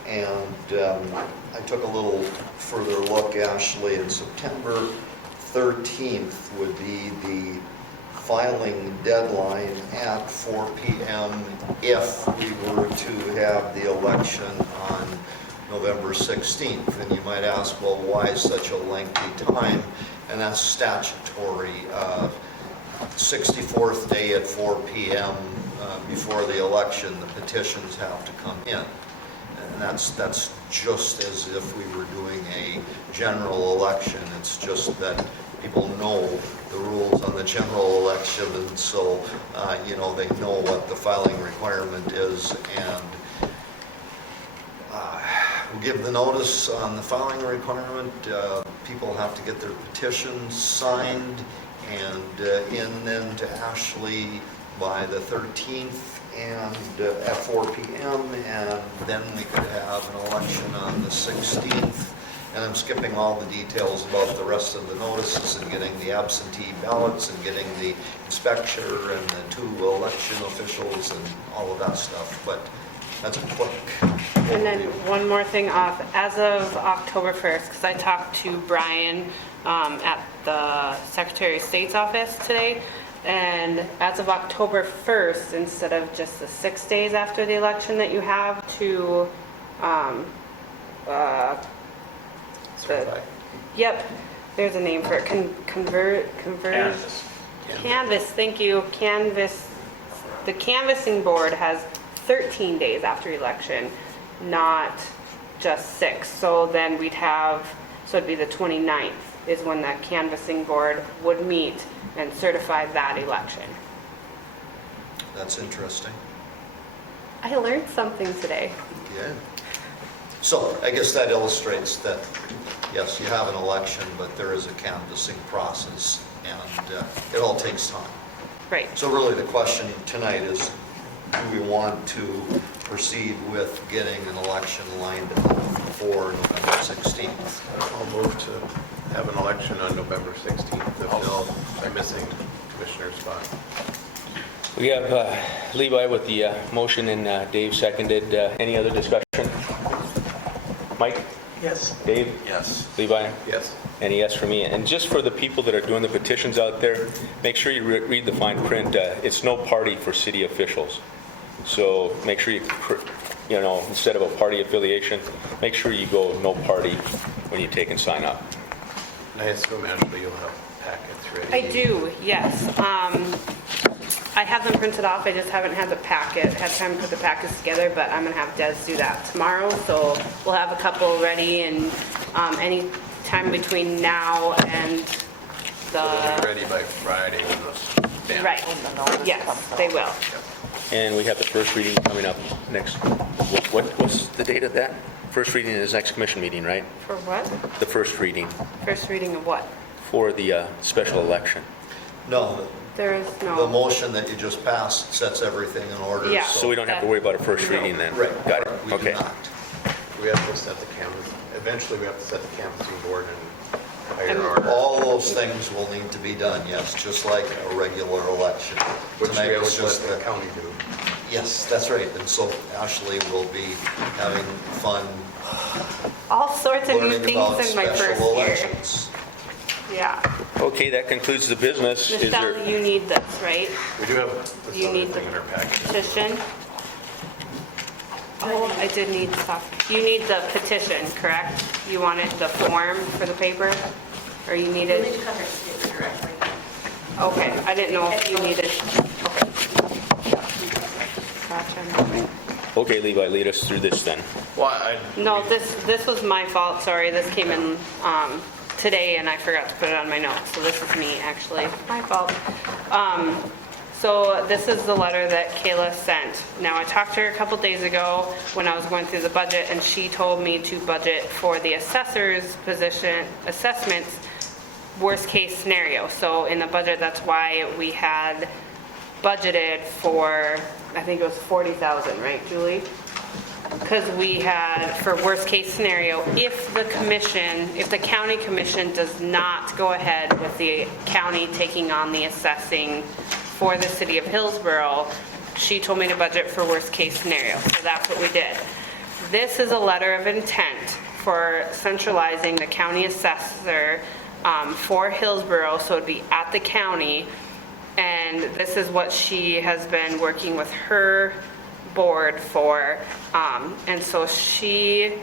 And I took a little further look, Ashley, in September 13th would be the filing deadline at 4 p.m. if we were to have the election on November 16th. And you might ask, well, why such a lengthy time? And that's statutory. 64th day at 4 p.m. Before the election, the petitions have to come in. And that's just as if we were doing a general election. It's just that people know the rules on the general election, and so they know what the filing requirement is, and we'll give the notice on the filing requirement. People have to get their petitions signed and in then to Ashley by the 13th and at 4 p.m. and then we could have an election on the 16th. And I'm skipping all the details about the rest of the notices and getting the absentee ballots and getting the inspector and the 2 election officials and all of that stuff. But that's a quick overview. And then one more thing off, as of October 1st, because I talked to Brian at the Secretary of State's office today, and as of October 1st, instead of just the 6 days after the election that you have to, Certified. yep, there's a name for it, convert, Canvas. Canvas, thank you, Canvas, the canvassing board has 13 days after election, not just 6. So then we'd have, so it'd be the 29th is when the canvassing board would meet and certify that election. That's interesting. I learned something today. Yeah. So I guess that illustrates that, yes, you have an election, but there is a canvassing process, and it all takes time. Right. So really the question tonight is, do we want to proceed with getting an election lined up for November 16th? I'll move to have an election on November 16th if no missing commissioner spot. We have Levi with the motion and Dave seconded. Any other discussion? Mike? Yes. Dave? Yes. Levi? Yes. And a yes for me. And just for the people that are doing the petitions out there, make sure you read the fine print. It's no party for city officials. So make sure instead of a party affiliation, make sure you go no party when you take and sign up. And I assume, Ashley, you'll have packets ready. I do, yes. I have them printed off, I just haven't had time to put the packets together, but I'm gonna have Des do that tomorrow, so we'll have a couple ready, and any time between now and So they'll be the, ready by Friday when the stamp. right, When the notice yes, comes they out. will. And we have the first reading coming up next, what's the date of that? First reading is next commission meeting, right? For what? The first reading First reading of what? for the special election. No, There is the no, motion that you just passed sets everything in order. Yeah. So we don't have to worry about a first reading then? Right. Got it, We do okay. not. we have to set the canvas, eventually we have to set the canvassing board and hire our, All those things will need to be done, yes, just like a regular election. which we Tonight was always let just the the- county do. Yes, that's right, and so Ashley will be having fun All sorts of new learning about things in my first special year. elections. Yeah. Okay, that concludes the business. Is Michelle, there, you need this, right? We do have this You other need thing the in our package. petition. Oh, I did need stuff. You need the petition, correct? You wanted the form for the paper? Or you You'll need needed, to contact the paper directly. okay, I didn't know if you needed, okay. Gotcha. okay, Levi, lead us through this then. Well, I. No, this was my fault, sorry. This came in today and I forgot to put it on my notes. So this is me, actually. My fault. So this is the letter that Kayla sent. Now, I talked to her a couple days ago when I was going through the budget, and she told me to budget for the assessor's position, assessments, worst case scenario. So in the budget, that's why we had budgeted for, I think it was 40,000, right, Julie? Because we had, for worst case scenario, if the commission, if the county commission does not go ahead with the county taking on the assessing for the city of Hillsborough, she told me to budget for worst case scenario. So that's what we did. This is a letter of intent for centralizing the county assessor for Hillsborough, so it'd be at the county. And this is what she has been working with her board for. And so she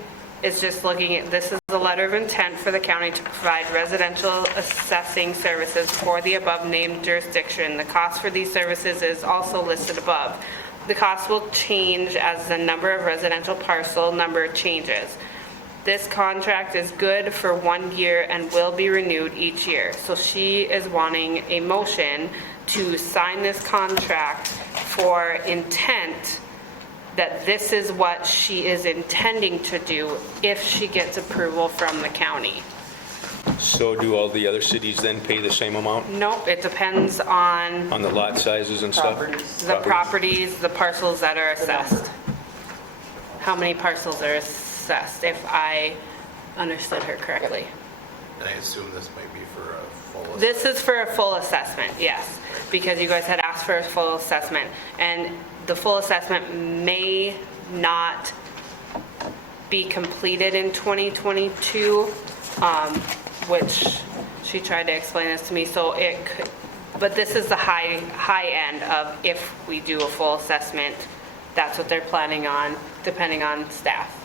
is just looking at, this is a letter of intent for the county to provide residential assessing services for the above named jurisdiction. The cost for these services is also listed above. The cost will change as the number of residential parcel number changes. This contract is good for 1 year and will be renewed each year. So she is wanting a motion to sign this contract for intent that this is what she is intending to do if she gets approval from the county. So do all the other cities then pay the same amount Nope, it depends on on the lot sizes and stuff? Properties. the properties, the parcels that are assessed. How many parcels are assessed, if I understood her correctly. And I assume this might be for a full. This is for a full assessment, yes, because you guys had asked for a full assessment. And the full assessment may not be completed in 2022, which she tried to explain this to me, so it could, but this is the high end of if we do a full assessment, that's what they're planning on, depending on staff.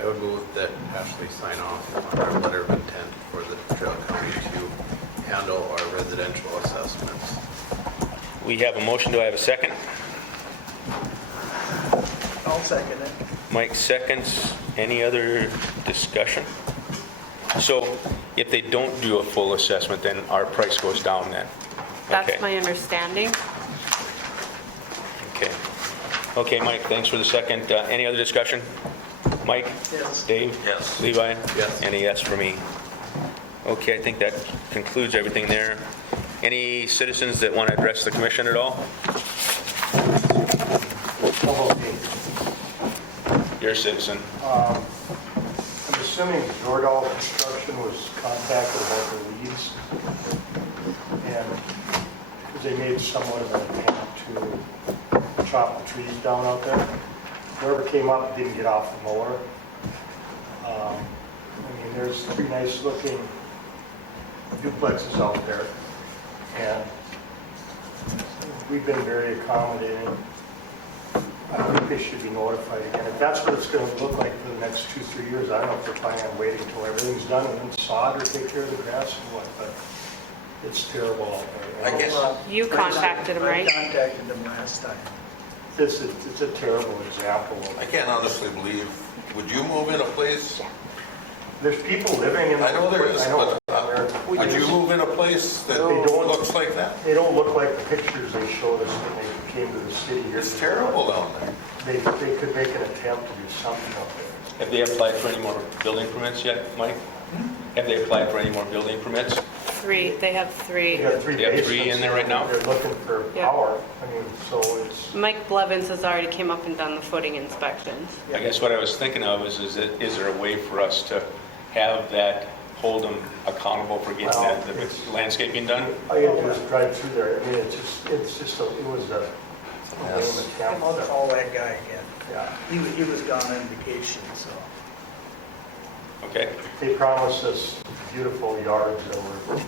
I would move that Ashley sign off on our letter of intent for the Trail County to handle our residential assessments. We have a motion, do I have a second? I'll second it. Mike seconds. Any other discussion? So if they don't do a full assessment, then our price goes down then? That's Okay. my understanding. Okay. Okay, Mike, thanks for the second. Any other discussion? Mike? Yes. Dave? Yes. Levi? Yes. And a yes for me. Okay, I think that concludes everything there. Any citizens that want to address the commission at all? You're a citizen. I'm assuming Jordahl Construction was contacted about the weeds, and because they made somewhat of an attempt to chop the trees down out there. Whoever came up didn't get off the mower. I mean, there's 3 nice looking duplexes out there, and we've been very accommodating. I think they should be notified again. If that's what it's going to look like for the next 2-3 years, I don't know if they're planning on waiting until everything's done and then sod or take care of the grass or what, but it's terrible out there. I guess- You contacted them, right? I contacted them last time. It's a terrible example I of, can't honestly believe, would you move in a place? there's people living in. I know there is, I know. but would you move in a place that They don't. looks like that? They don't look like the pictures they showed us when they came to the city here. It's terrible down there. They could make an attempt to do something out there. Have they applied for any more building permits yet, Mike? Have they applied for any more building permits? three, they have three. You got three You have basements. three in there right now? They're looking for Yeah. power. I mean, so it's, Mike Blevins has already came up and done the footing inspections. I guess what I was thinking of is there a way for us to have that, hold them accountable for getting Well, the it's- landscaping done? all you gotta do is drive through there. I mean, it was a lame attempt. I'll call that guy again. Yeah. He was gone on vacation, so. Okay. They promised us beautiful yards that were,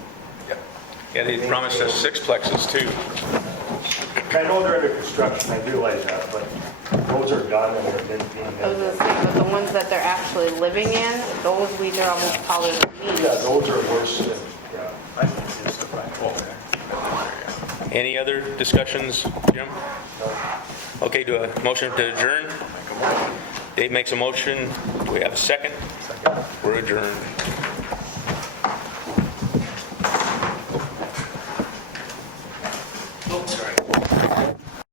Yeah, they promised us sixplexes too. I know they're under construction, I realize that, but those are done and they're being. I was gonna say, but the ones that they're actually living in, those weeds are almost taller than me. Yeah, those are worse than, yeah. I think it's just a Any other discussions, Jim? Okay, do a motion to adjourn? Dave makes a motion. Do we have a second? We're adjourned.